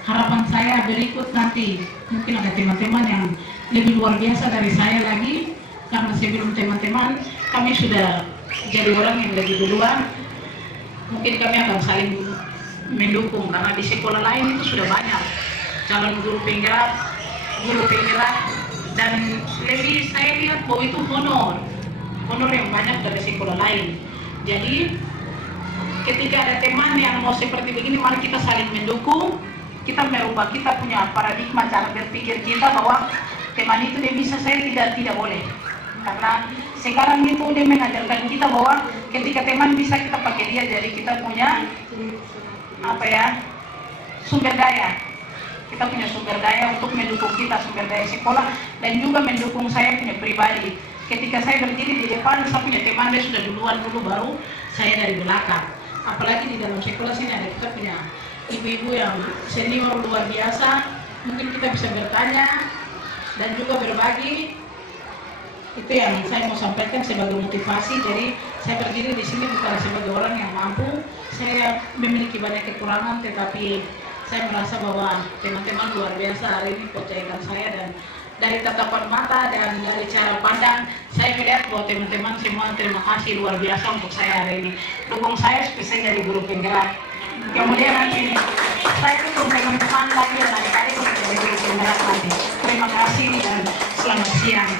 Harapan saya berikut nanti mungkin ada teman-teman yang lebih luar biasa dari saya lagi, karena sebelum teman-teman kami sudah jadi orang yang lebih duluan. Mungkin kami akan saling mendukung, karena di sekolah lain itu sudah banyak calon guru penggerak, dan lebih saya lihat bahwa itu honor yang banyak dari sekolah lain. Jadi ketika ada teman yang mau seperti begini, mari kita saling mendukung. Kita merubah, kita punya paradigma cara berpikir kita bahwa teman itu dia bisa, saya tidak boleh. Karena sekarang itu dia mengajarkan kita bahwa ketika teman bisa, kita pakai dia, jadi kita punya apa ya, sumber daya. Kita punya sumber daya untuk mendukung kita, sumber daya sekolah, dan juga mendukung saya punya pribadi. Ketika saya berdiri di depan, saya punya teman dia sudah duluan dulu, baru saya dari belakang. Apalagi di dalam sekolah sini ada kita punya ibu-ibu yang senior luar biasa. Mungkin kita bisa bertanya dan juga berbagi. Itu yang saya mau sampaikan sebagai motivasi. Jadi saya berdiri di sini bukan sebagai orang yang mampu. Saya memiliki banyak kekurangan, tetapi saya merasa bahwa teman-teman luar biasa hari ini percayakan saya, dan dari tatapan mata dan dari cara pandang saya melihat bahwa teman-teman semua terima kasih luar biasa untuk saya hari ini. Dukung saya spesial dari guru penggerak. Kemudian nanti saya ketemu teman-teman lagi yang adik-adik untuk jadi guru penggerak nanti. Terima kasih dan selamat siang.